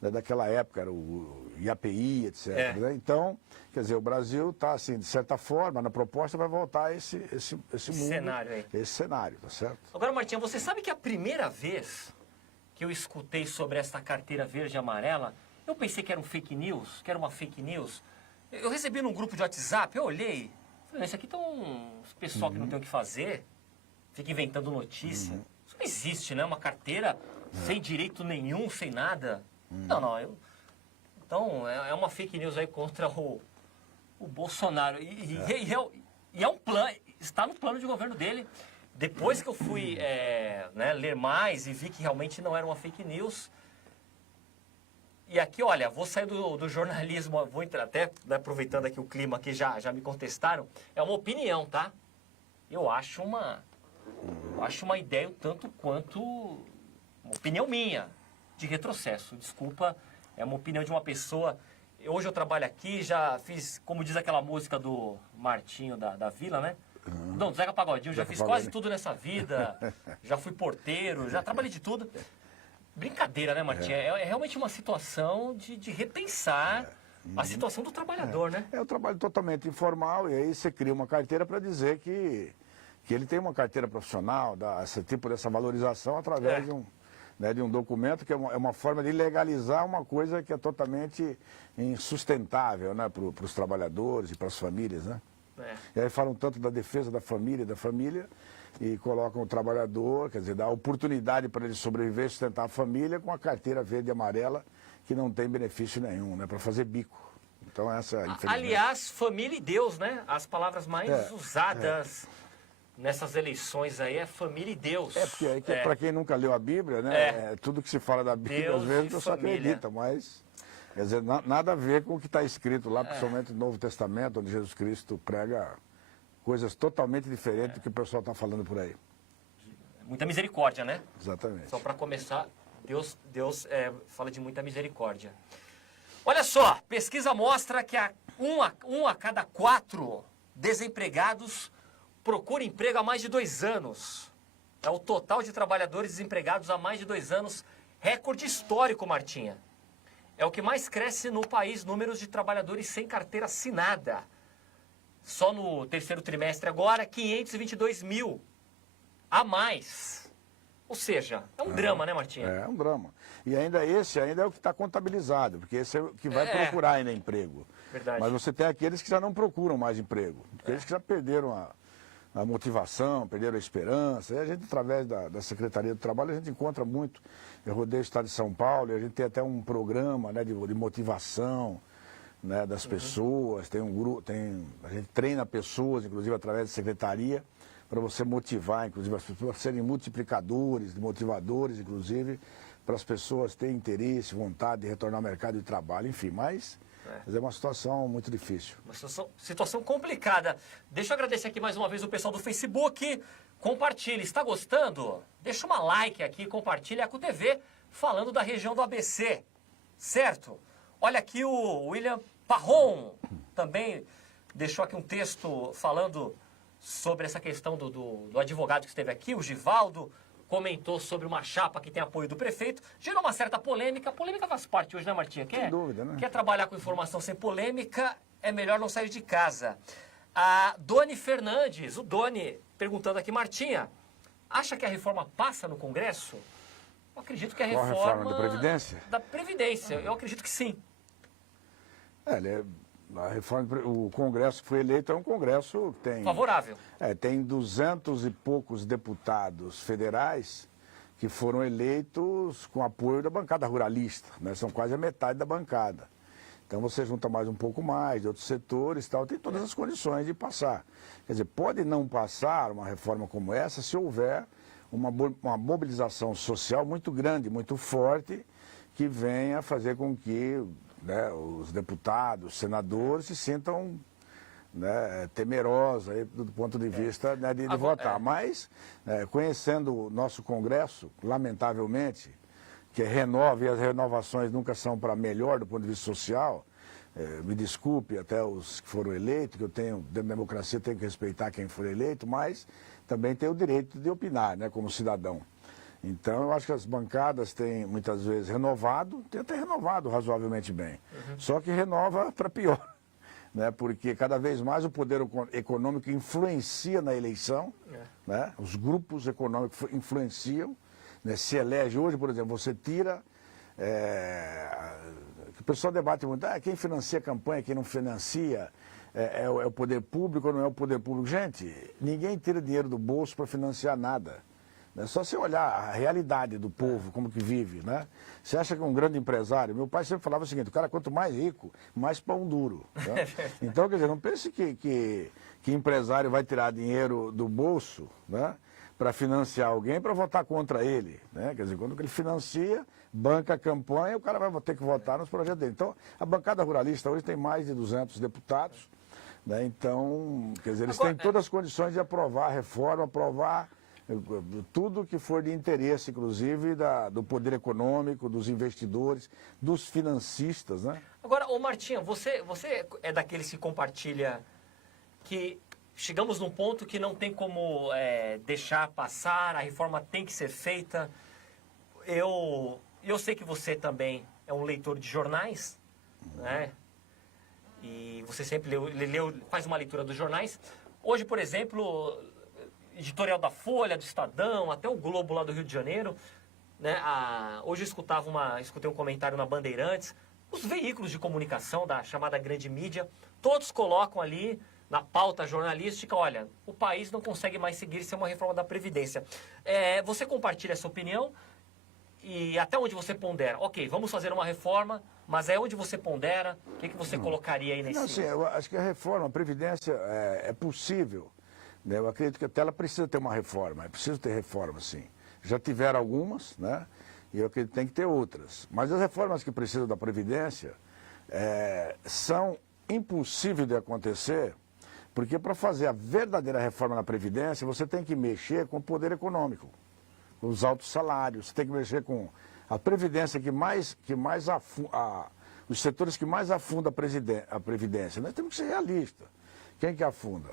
Daquela época, era o IAPI, etc. Né? Então, quer dizer, o Brasil está, assim, de certa forma, na proposta vai voltar esse mundo, cenário aí. Esse cenário, tá certo? Agora, Martinha, você sabe que a primeira vez que eu escutei sobre essa carteira verde e amarela, eu pensei que era um fake news, que era uma fake news. Eu recebi num grupo de WhatsApp, eu olhei, falei, isso aqui tá uns pessoal que não tem o que fazer, fica inventando notícia. Isso não existe, né? Uma carteira sem direito nenhum, sem nada. Não. Então, é uma fake news aí contra o Bolsonaro. E é um plano, está no plano de governo dele. Depois que eu fui ler mais e vi que realmente não era uma fake news. E aqui, olha, vou sair do jornalismo, vou entrar até, né, aproveitando aqui o clima que já me contestaram. É uma opinião, tá? Eu acho uma ideia um tanto quanto uma opinião minha. De retrocesso, desculpa, é uma opinião de uma pessoa. Hoje eu trabalho aqui, já fiz, como diz aquela música do Martinho da Vila, né? Não, do Zeca Pagodinho, já fiz quase tudo nessa vida, já fui porteiro, já trabalhei de tudo. Brincadeira, né, Martinho? É realmente uma situação de repensar a situação do trabalhador, né? É um trabalho totalmente informal, e aí você cria uma carteira para dizer que ele tem uma carteira profissional, esse tipo dessa valorização através de um documento que é uma forma de legalizar uma coisa que é totalmente insustentável, né, para os trabalhadores e para as famílias, né? E aí falam tanto da defesa da família, e colocam o trabalhador, quer dizer, dá oportunidade para ele sobreviver e sustentar a família com a carteira verde e amarela, que não tem benefício nenhum, né, para fazer bico. Então essa, infelizmente... Aliás, família e Deus, né? As palavras mais usadas nessas eleições aí é família e Deus. Porque para quem nunca leu a Bíblia, né, tudo que se fala da Bíblia, Deus às vezes e a pessoa família. acredita, mas... Quer dizer, nada a ver com o que está escrito lá, principalmente no Novo Testamento, onde Jesus Cristo prega coisas totalmente diferentes do que o pessoal está falando por aí. Muita misericórdia, né? Exatamente. Só para começar, Deus fala de muita misericórdia. Olha só, pesquisa mostra que um a cada 4 desempregados procura emprego há mais de 2 anos. É o total de trabalhadores desempregados há mais de 2 anos, recorde histórico, Martinha. É o que mais cresce no país, números de trabalhadores sem carteira assinada. Só no terceiro trimestre agora, 522 mil a mais. Ou seja, é um drama, né, Martinha? É um drama. E esse é o que está contabilizado, porque esse é o que vai procurar ainda emprego. Verdade. Mas você tem aqueles que já não procuram mais emprego, aqueles que já perderam a motivação, perderam a esperança. E a gente, através da Secretaria do Trabalho, a gente encontra muito. Eu rodei o estado de São Paulo, e a gente tem até um programa, né, de motivação, né, das pessoas, tem um grupo, a gente treina pessoas, inclusive através da secretaria, para você motivar, inclusive, as pessoas a serem multiplicadores, motivadores, inclusive, para as pessoas terem interesse, vontade de retornar ao mercado de trabalho, enfim, mas é uma situação muito difícil. Uma situação complicada. Deixa eu agradecer aqui mais uma vez o pessoal do Facebook. Compartilhe. Está gostando? Deixa uma like aqui, compartilha a TV falando da região do ABC. Certo? Olha aqui o William Parron também deixou aqui um texto falando sobre essa questão do advogado que esteve aqui, o Givaldo, comentou sobre uma chapa que tem apoio do prefeito, gerou uma certa polêmica. A polêmica faz parte hoje, né, Martinha? Sem dúvida, né? Quer trabalhar com informação sem polêmica, é melhor não sair de casa. A Doni Fernandes, o Doni, perguntando aqui, Martinha, acha que a reforma passa no Congresso? Eu acredito que a Qual reforma... reforma da Previdência? Da Previdência, eu acredito que sim. A reforma, o Congresso que foi eleito é um Congresso que tem... Favorável. Tem 200 e poucos deputados federais que foram eleitos com apoio da bancada ruralista, né? São quase a metade da bancada. Então você junta mais um pouco mais de outros setores e tal, tem todas as condições de passar. Quer dizer, pode não passar uma reforma como essa se houver uma mobilização social muito grande, muito forte, que venha fazer com que, né, os deputados, senadores se sintam, né, temerosos aí, do ponto de vista, né, de votar. Mas, conhecendo o nosso Congresso, lamentavelmente, que renova, e as renovações nunca são para melhor do ponto de vista social, me desculpe até os que foram eleitos, que eu tenho, dentro da democracia, tenho que respeitar quem for eleito, mas também tenho o direito de opinar, né, como cidadão. Então, eu acho que as bancadas têm, muitas vezes, tem até renovado razoavelmente bem. Só que renova para pior, né? Porque cada vez mais o poder econômico influencia na eleição, né? Os grupos econômicos influenciam, né? Se elege hoje, por exemplo, você tira... O pessoal debate muito, quem financia a campanha, quem não financia, é o poder público ou não é o poder público? Gente, ninguém tira dinheiro do bolso para financiar nada. É só você olhar a realidade do povo, como que vive, né? Você acha que um grande empresário... Meu pai sempre falava o seguinte, o cara quanto mais rico, mais pão duro. Né? Então, quer dizer, não pense que empresário vai tirar dinheiro do bolso, né, para financiar alguém para votar contra ele. Né? Quer dizer, quando ele financia, banca a campanha, o cara vai ter que votar nos projetos dele. Então, a bancada ruralista hoje tem mais de 200 deputados, né? Então, quer dizer, eles têm todas as condições de aprovar a reforma, aprovar... tudo que for de interesse, inclusive, do poder econômico, dos investidores, dos financistas, né? Agora, ô Martinha, você é daqueles que compartilha que chegamos num ponto que não tem como deixar passar, a reforma tem que ser feita. Eu sei que você também é um leitor de jornais, né? e você sempre faz uma leitura dos jornais. Hoje, por exemplo, editorial da Folha, do Estadão, até o Globo lá do Rio de Janeiro, né? Hoje eu escutei um comentário na Bandeirantes, os veículos de comunicação da chamada grande mídia, todos colocam ali na pauta jornalística, olha, o país não consegue mais seguir sem uma reforma da Previdência. Você compartilha essa opinião e até onde você pondera? Ok, vamos fazer uma reforma, mas onde você pondera? O que você colocaria aí nesse... Não, sim, eu acho que a reforma, a Previdência é possível. Né? Eu acredito que até ela precisa ter uma reforma, é preciso ter reforma, sim. Já tiveram algumas, né? E eu acredito que tem que ter outras. Mas as reformas que precisam da Previdência são impossíveis de acontecer, porque para fazer a verdadeira reforma na Previdência, você tem que mexer com o poder econômico, com os altos salários, você tem que mexer com a Previdência os setores que mais afundam a Previdência. Nós temos que ser realistas. Quem que afunda?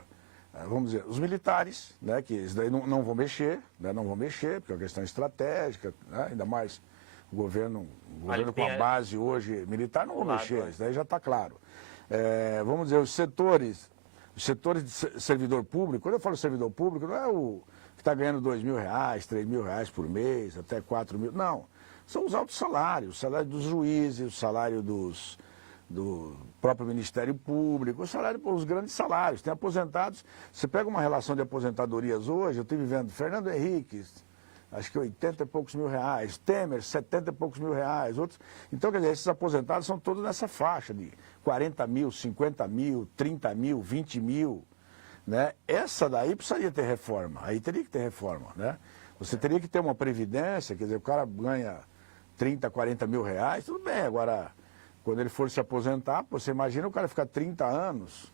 Vamos dizer, os militares, né, que isso daí não vão mexer, né, porque é uma questão estratégica, né, ainda mais o governo com a base hoje militar não vão mexer, isso daí já está claro. Vamos dizer, os setores de servidor público, quando eu falo servidor público, não é o que está ganhando R$2.000, R$3.000 por mês, até R$4.000, não. São os altos salários, o salário dos juízes, o salário do próprio Ministério Público, o salário, os grandes salários. Tem aposentados, você pega uma relação de aposentadorias hoje, eu estive vendo Fernando Henrique, acho que 80 e poucos mil reais, Temer, 70 e poucos mil reais, outros. Então, quer dizer, esses aposentados são todos nessa faixa de 40 mil, 50 mil, 30 mil, 20 mil, né? Essa daí precisaria ter reforma, aí teria que ter reforma, né? Você teria que ter uma previdência, quer dizer, o cara ganha 30, 40 mil reais, tudo bem, agora, quando ele for se aposentar, você imagina o cara ficar 30 anos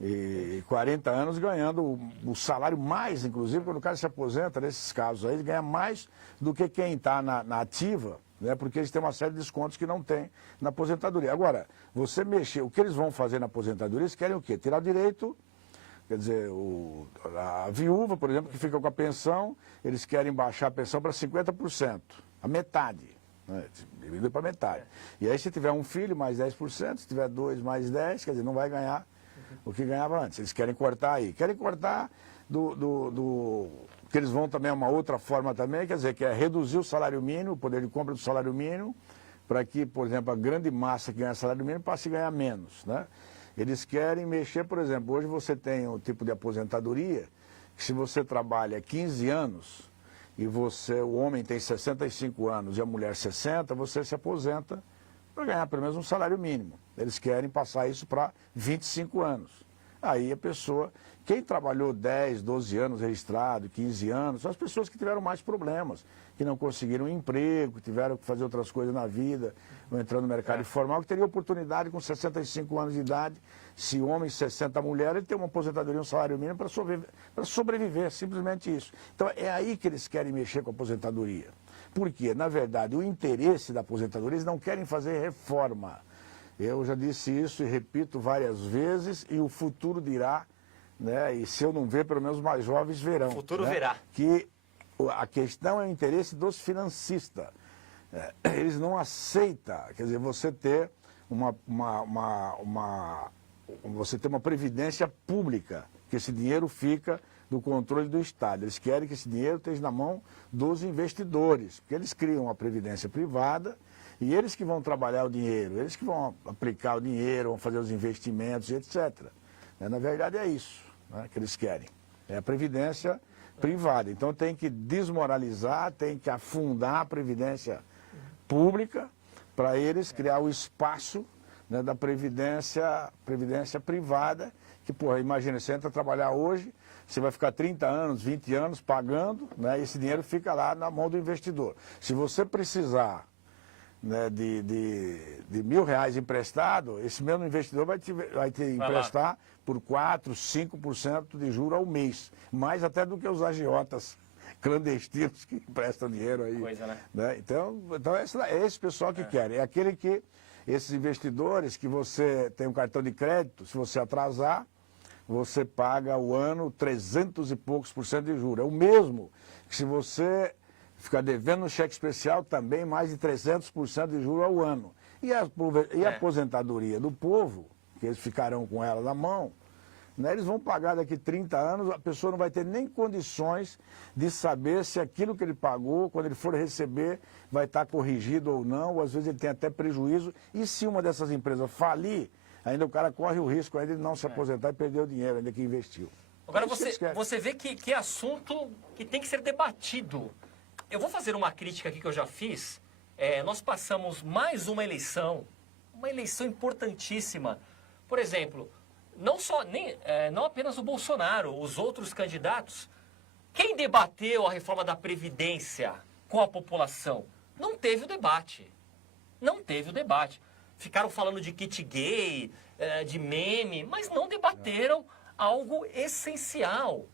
e 40 anos ganhando o salário mais, inclusive, quando o cara se aposenta, nesses casos aí, ele ganha mais do que quem está na ativa, né, porque eles têm uma série de descontos que não tem na aposentadoria. Agora, você mexer, o que eles vão fazer na aposentadoria, eles querem o quê? Tirar o direito, quer dizer, a viúva, por exemplo, que fica com a pensão, eles querem baixar a pensão para 50%, a metade. Dividido para metade. E aí, se tiver um filho, mais 10%, se tiver dois, mais 10%, quer dizer, não vai ganhar o que ganhava antes. Eles querem cortar aí. Querem cortar que eles vão também, uma outra forma também, quer dizer, que é reduzir o salário mínimo, o poder de compra do salário mínimo, para que, por exemplo, a grande massa que ganha salário mínimo passe a ganhar menos, né? Eles querem mexer, por exemplo, hoje você tem o tipo de aposentadoria, que se você trabalha 15 anos, e o homem tem 65 anos e a mulher 60, você se aposenta para ganhar pelo menos um salário mínimo. Eles querem passar isso para 25 anos. Aí a pessoa, quem trabalhou 10, 12 anos registrado, 15 anos, são as pessoas que tiveram mais problemas, que não conseguiram emprego, que tiveram que fazer outras coisas na vida, ou entrando no mercado informal, que teria oportunidade com 65 anos de idade, se homem, 60 mulher, ele tem uma aposentadoria, um salário mínimo para sobreviver, simplesmente isso. Então é aí que eles querem mexer com a aposentadoria. Por quê? Na verdade, o interesse da aposentadoria, eles não querem fazer reforma. Eu já disse isso e repito várias vezes, e o futuro dirá, né? E se eu não ver, pelo menos os mais jovens verão. O futuro né? verá. Que a questão é o interesse dos financistas. Eles não aceitam, quer dizer, você ter você ter uma previdência pública, que esse dinheiro fica no controle do Estado. Eles querem que esse dinheiro esteja na mão dos investidores, porque eles criam uma previdência privada e eles que vão trabalhar o dinheiro, eles que vão aplicar o dinheiro, vão fazer os investimentos, etc. Na verdade é isso, né, que eles querem. É a previdência privada. Então tem que desmoralizar, tem que afundar a previdência pública para eles criar o espaço, né, da previdência privada, que, porra, imagina, você entra a trabalhar hoje, você vai ficar 30 anos, 20 anos pagando, né, e esse dinheiro fica lá na mão do investidor. Se você precisar, né, de R$1.000 emprestado, esse mesmo investidor vai te emprestar por 4%, 5% de juros ao mês, mais até do que os agiotas clandestinos que emprestam dinheiro aí. Coisa, né? Né? Então é esse pessoal que quer, é aquele que, esses investidores que você tem um cartão de crédito, se você atrasar, você paga ao ano 300 e poucos % de juros. É o mesmo que se você ficar devendo um cheque especial, também mais de 300% de juros ao ano. E a aposentadoria do povo, que eles ficarão com ela na mão, né, eles vão pagar daqui 30 anos, a pessoa não vai ter nem condições de saber se aquilo que ele pagou, quando ele for receber, vai estar corrigido ou não, ou às vezes ele tem até prejuízo, e se uma dessas empresas falir, ainda o cara corre o risco ainda de não se aposentar e perder o dinheiro ainda que investiu. Agora você vê que é assunto que tem que ser debatido. Eu vou fazer uma crítica aqui que eu já fiz. Nós passamos mais uma eleição importantíssima. Por exemplo, não apenas o Bolsonaro, os outros candidatos. Quem debateu a reforma da Previdência com a população? Não teve o debate. Não teve o debate. Ficaram falando de kit gay, de meme, mas não debateram algo essencial.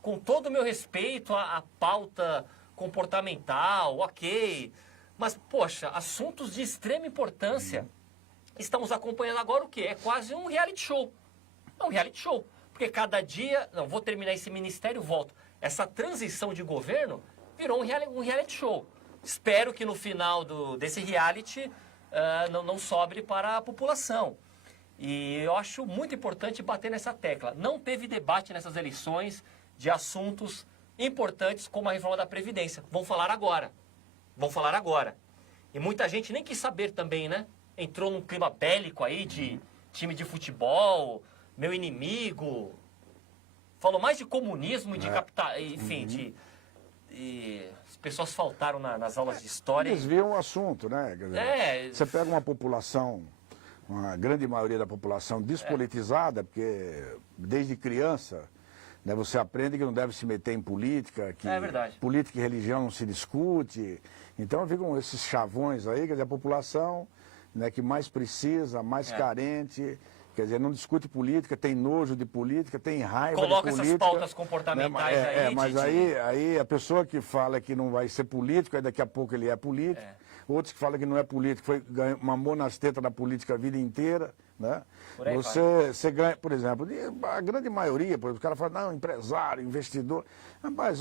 Com todo o meu respeito à pauta comportamental, ok. Mas, poxa, assuntos de extrema importância. Estamos acompanhando agora o quê? É quase um reality show. É um reality show. Porque cada dia... Não, vou terminar esse ministério e volto. Essa transição de governo virou um reality show. Espero que no final desse reality não sobre para a população. E eu acho muito importante bater nessa tecla. Não teve debate nessas eleições de assuntos importantes como a reforma da Previdência. Vão falar agora. Vão falar agora. E muita gente nem quis saber também, né? Entrou num clima bélico aí de time de futebol, meu inimigo. Falou mais de comunismo e de capital... Enfim, as pessoas faltaram nas aulas de história. Eles viam o assunto, né? Quer dizer, você pega uma população, uma grande maioria da população despolitizada, porque desde criança, né, você aprende que não deve se meter em política, que verdade. Política e religião não se discute. Então ficam esses chavões aí, quer dizer, a população, né, que mais precisa, mais carente, quer dizer, não discute política, tem nojo de política, tem raiva de política. Coloca essas pautas comportamentais aí. Mas aí a pessoa que fala que não vai ser político, aí daqui a pouco ele é político. Outros que falam que não é político, mamou nas tetas da política a vida inteira, né? Você ganha, por exemplo, a grande maioria, por exemplo, o cara fala, não, empresário, investidor. Rapaz,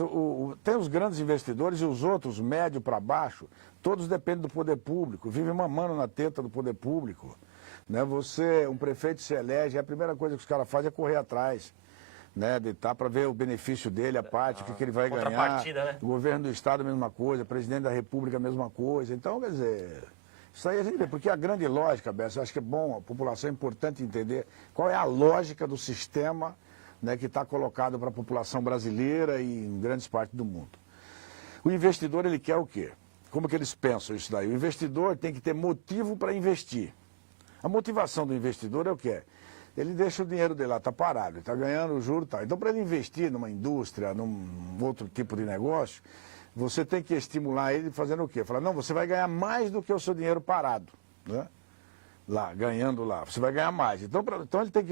tem os grandes investidores e os outros, médio para baixo, todos dependem do poder público, vivem mamando na teta do poder público. Né? Um prefeito se elege, a primeira coisa que os caras fazem é correr atrás, né, de estar para ver o benefício dele, a parte, o que ele vai ganhar. Né? O governo do estado, a mesma coisa, o presidente da república, a mesma coisa. Então, quer dizer, isso aí a gente vê, porque a grande lógica, Bessa, eu acho que é bom, a população é importante entender qual é a lógica do sistema, né, que está colocado para a população brasileira e em grandes partes do mundo. O investidor, ele quer o quê? Como que eles pensam isso daí? O investidor tem que ter motivo para investir. A motivação do investidor é o quê? Ele deixa o dinheiro dele lá, está parado, está ganhando o juro, tá. Então, para ele investir numa indústria, num outro tipo de negócio, você tem que estimular ele fazendo o quê? Falar, não, você vai ganhar mais do que o seu dinheiro parado, né? Lá, ganhando lá, você vai ganhar mais. Então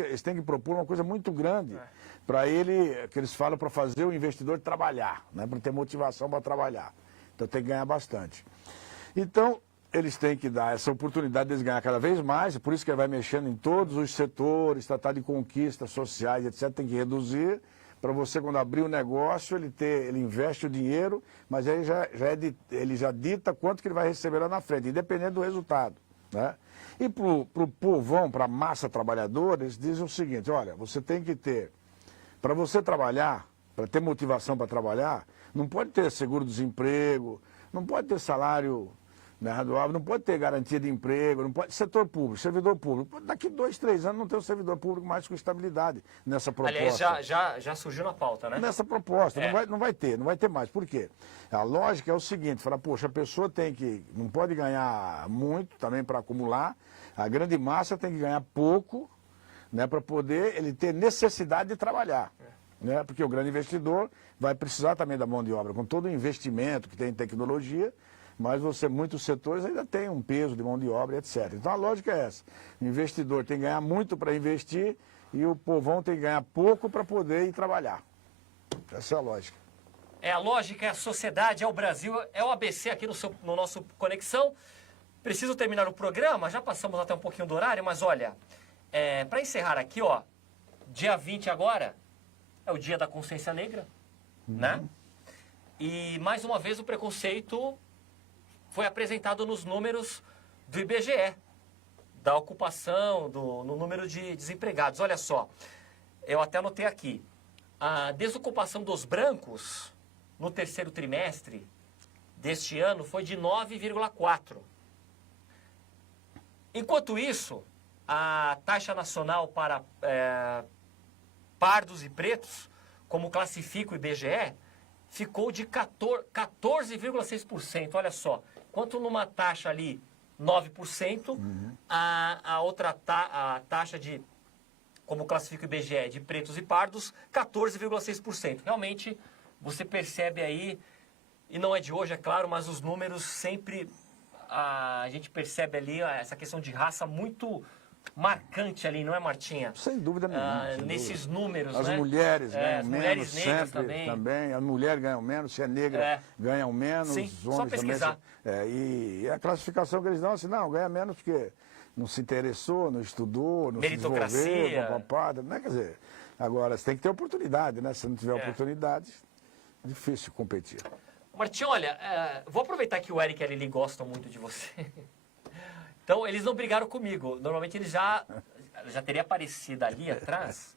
eles têm que propor uma coisa muito grande para ele, que eles falam, para fazer o investidor trabalhar, né? Para ter motivação para trabalhar. Então tem que ganhar bastante. Então, eles têm que dar essa oportunidade de eles ganhar cada vez mais, por isso que ele vai mexendo em todos os setores, tratar de conquistas sociais, etc. Tem que reduzir, para você, quando abrir o negócio, ele investe o dinheiro, mas aí ele já dita quanto que ele vai receber lá na frente, independente do resultado, né? E para o povão, para a massa trabalhadora, eles dizem o seguinte, olha, você tem que ter, para você trabalhar, para ter motivação para trabalhar, não pode ter seguro-desemprego, não pode ter salário, né, razoável, não pode ter garantia de emprego, não pode setor público, servidor público. Daqui 2, 3 anos não tem um servidor público mais com estabilidade nessa proposta. Aliás, já surgiu na pauta, né? Nessa proposta, não vai ter mais. Por quê? A lógica é o seguinte, fala, poxa, a pessoa não pode ganhar muito também para acumular, a grande massa tem que ganhar pouco, né, para poder ele ter necessidade de trabalhar. Né? Porque o grande investidor vai precisar também da mão de obra, com todo o investimento que tem em tecnologia, mas muitos setores ainda tem um peso de mão de obra, etc. Então a lógica é essa. O investidor tem que ganhar muito para investir e o povão tem que ganhar pouco para poder ir trabalhar. Essa é a lógica. É a lógica, é a sociedade, é o Brasil, é o ABC aqui no nosso Conexão. Preciso terminar o programa, já passamos até um pouquinho do horário, mas olha, para encerrar aqui, ó, dia 20 agora é o dia da consciência negra, né? E mais uma vez o preconceito foi apresentado nos números do IBGE. da ocupação, no número de desempregados. Olha só, eu até anotei aqui. A desocupação dos brancos no terceiro trimestre deste ano foi de 9,4%. Enquanto isso, a taxa nacional para pardos e pretos, como classifica o IBGE, ficou de 14,6%. Olha só, enquanto numa taxa ali 9%, a outra a taxa de, como classifica o IBGE, de pretos e pardos, 14,6%. Realmente, você percebe aí, e não é de hoje, é claro, mas os números sempre, a gente percebe ali essa questão de raça muito marcante ali, não é, Martinha? Sem dúvida nenhuma. Sem nesses dúvida. números, as né? Mulheres ganham as menos, mulheres negras sempre, também. As mulheres ganham menos, se é negra, ganham menos. Sim, os só homens pesquisar. também. E a classificação que eles dão, assim, não, ganha menos porque não se interessou, não estudou, não se desenvolveu, papapá, né? Quer dizer, agora, você tem que ter oportunidade, né? Se não tiver oportunidade, é difícil competir. Martinho, olha, vou aproveitar que o Eric e a Lili gostam muito de você. Então, eles não brigaram comigo. Normalmente, eles já teria aparecido ali atrás,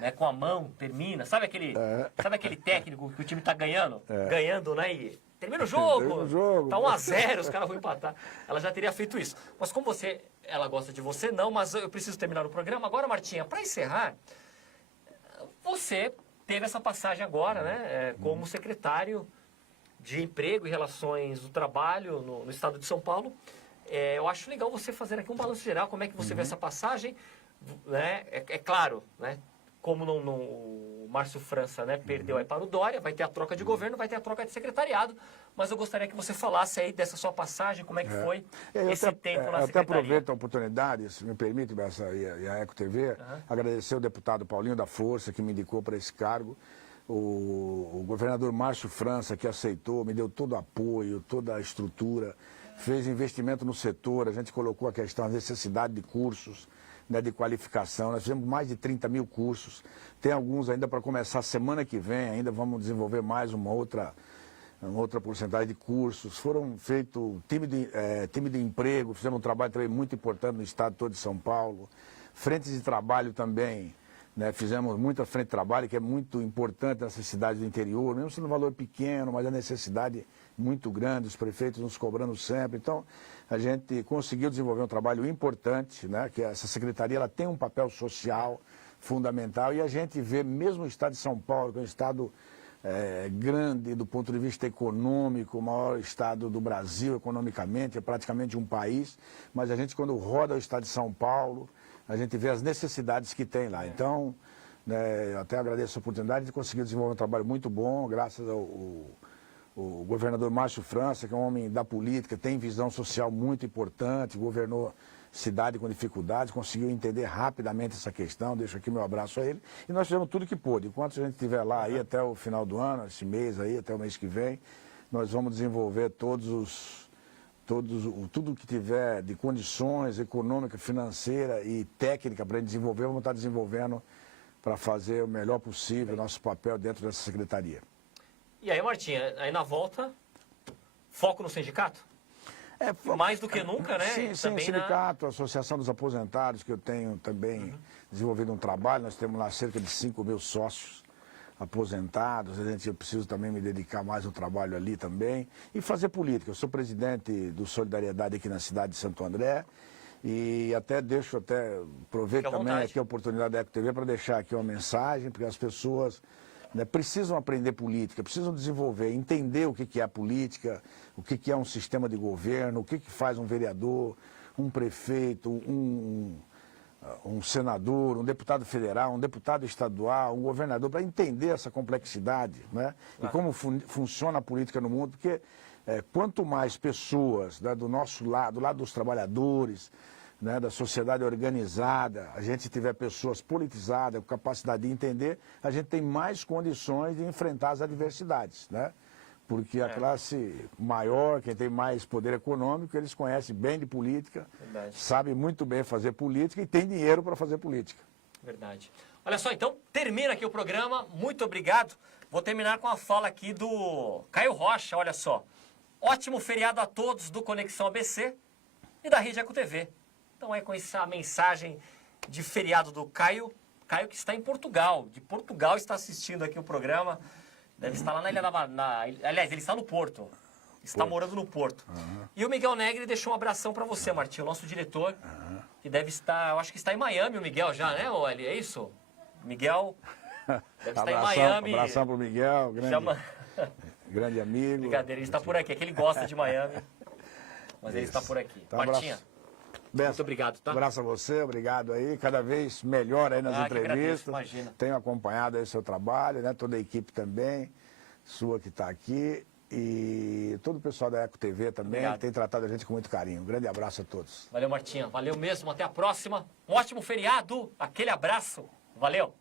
né, com a mão, termina. Sabe aquele técnico que o time tá ganhando? Ganhando, né? E termina o jogo. Tá 1-0, os caras vão empatar. Ela já teria feito isso. Mas como ela gosta de você, não, mas eu preciso terminar o programa. Agora, Martinha, para encerrar, você teve essa passagem agora, né, como secretário de Emprego e Relações do Trabalho no estado de São Paulo. Eu acho legal você fazer aqui um balanço geral, como é que você vê essa passagem, né? É claro, né? Como o Márcio França, né, perdeu aí para o Dória, vai ter a troca de governo, vai ter a troca de secretariado, mas eu gostaria que você falasse aí dessa sua passagem, como é que foi esse tempo na secretaria. Eu até aproveito a oportunidade, se me permite, e a Eco TV, agradecer ao deputado Paulinho da Força, que me indicou para esse cargo, o governador Márcio França, que aceitou, me deu todo o apoio, toda a estrutura, fez investimento no setor, a gente colocou a questão da necessidade de cursos, né, de qualificação. Nós fizemos mais de 30 mil cursos. Tem alguns ainda para começar semana que vem, ainda vamos desenvolver mais uma outra porcentagem de cursos. Foram feitos time de emprego, fizemos um trabalho também muito importante no estado todo de São Paulo. Frentes de trabalho também, né, fizemos muita frente de trabalho, que é muito importante nessas cidades do interior, mesmo sendo um valor pequeno, mas a necessidade muito grande, os prefeitos nos cobrando sempre. Então, a gente conseguiu desenvolver um trabalho importante, né? Que essa secretaria ela tem um papel social fundamental e a gente vê, mesmo o estado de São Paulo, que é um estado grande do ponto de vista econômico, o maior estado do Brasil economicamente, é praticamente um país, mas a gente, quando roda o estado de São Paulo, a gente vê as necessidades que tem lá. Então, né, eu até agradeço a oportunidade de conseguir desenvolver um trabalho muito bom, graças ao o governador Márcio França, que é um homem da política, tem visão social muito importante, governou cidade com dificuldades, conseguiu entender rapidamente essa questão, deixo aqui meu abraço a ele. E nós fizemos tudo que pôde. Enquanto a gente estiver lá aí até o final do ano, esse mês aí, até o mês que vem, nós vamos desenvolver tudo que tiver de condições econômica, financeira e técnica para a gente desenvolver, vamos estar desenvolvendo para fazer o melhor possível o nosso papel dentro dessa secretaria. E aí, Martinha, aí na volta, foco no sindicato? Mais do que nunca, né? Sim, também sindicato, a Associação dos Aposentados, que eu tenho também desenvolvido um trabalho, nós temos lá cerca de 5 mil sócios aposentados, eu preciso também me dedicar mais ao trabalho ali também, e fazer política. Eu sou presidente do Solidariedade aqui na cidade de Santo André, e aproveito também aqui a oportunidade da Eco TV para deixar aqui uma mensagem, porque as pessoas, né, precisam aprender política, precisam desenvolver, entender o que é a política, o que é um sistema de governo, o que faz um vereador, um prefeito, um senador, um deputado federal, um deputado estadual, um governador, para entender essa complexidade, né? E como funciona a política no mundo, porque quanto mais pessoas, né, do nosso lado, do lado dos trabalhadores, né, da sociedade organizada, a gente tiver pessoas politizadas, com capacidade de entender, a gente tem mais condições de enfrentar as adversidades, né? Porque a classe maior, quem tem mais poder econômico, eles conhecem bem de política, sabem muito bem fazer política e tem dinheiro para fazer política. Verdade. Olha só, então, termina aqui o programa. Muito obrigado. Vou terminar com a fala aqui do Caio Rocha, olha só. Ótimo feriado a todos do Conexão ABC e da Rede Eco TV. Então é com essa mensagem de feriado do Caio. Caio que está em Portugal. De Portugal está assistindo aqui o programa. Deve estar lá na Ilha da... Aliás, ele está no Porto. Está morando no Porto. E o Miguel Negri deixou um abração para você, Martinho, o nosso diretor. Que deve estar... Eu acho que está em Miami o Miguel já, né, Oli? É isso? Miguel deve estar em Miami. Abração para o Miguel, grande amigo. Brincadeira, ele está por aqui. É que ele gosta de Miami. Mas ele está por aqui. Então, Martinha. Muito obrigado, tá? Um abraço a você, obrigado aí. Cada vez melhor aí nas entrevistas. Agradeço, imagina. Tenho acompanhado aí o seu trabalho, né? Toda a equipe também, sua que está aqui. E todo o pessoal da Eco TV também, que tem tratado a gente com muito carinho. Um grande abraço a todos. Valeu, Martinha. Valeu mesmo. Até a próxima. Um ótimo feriado. Aquele abraço. Valeu.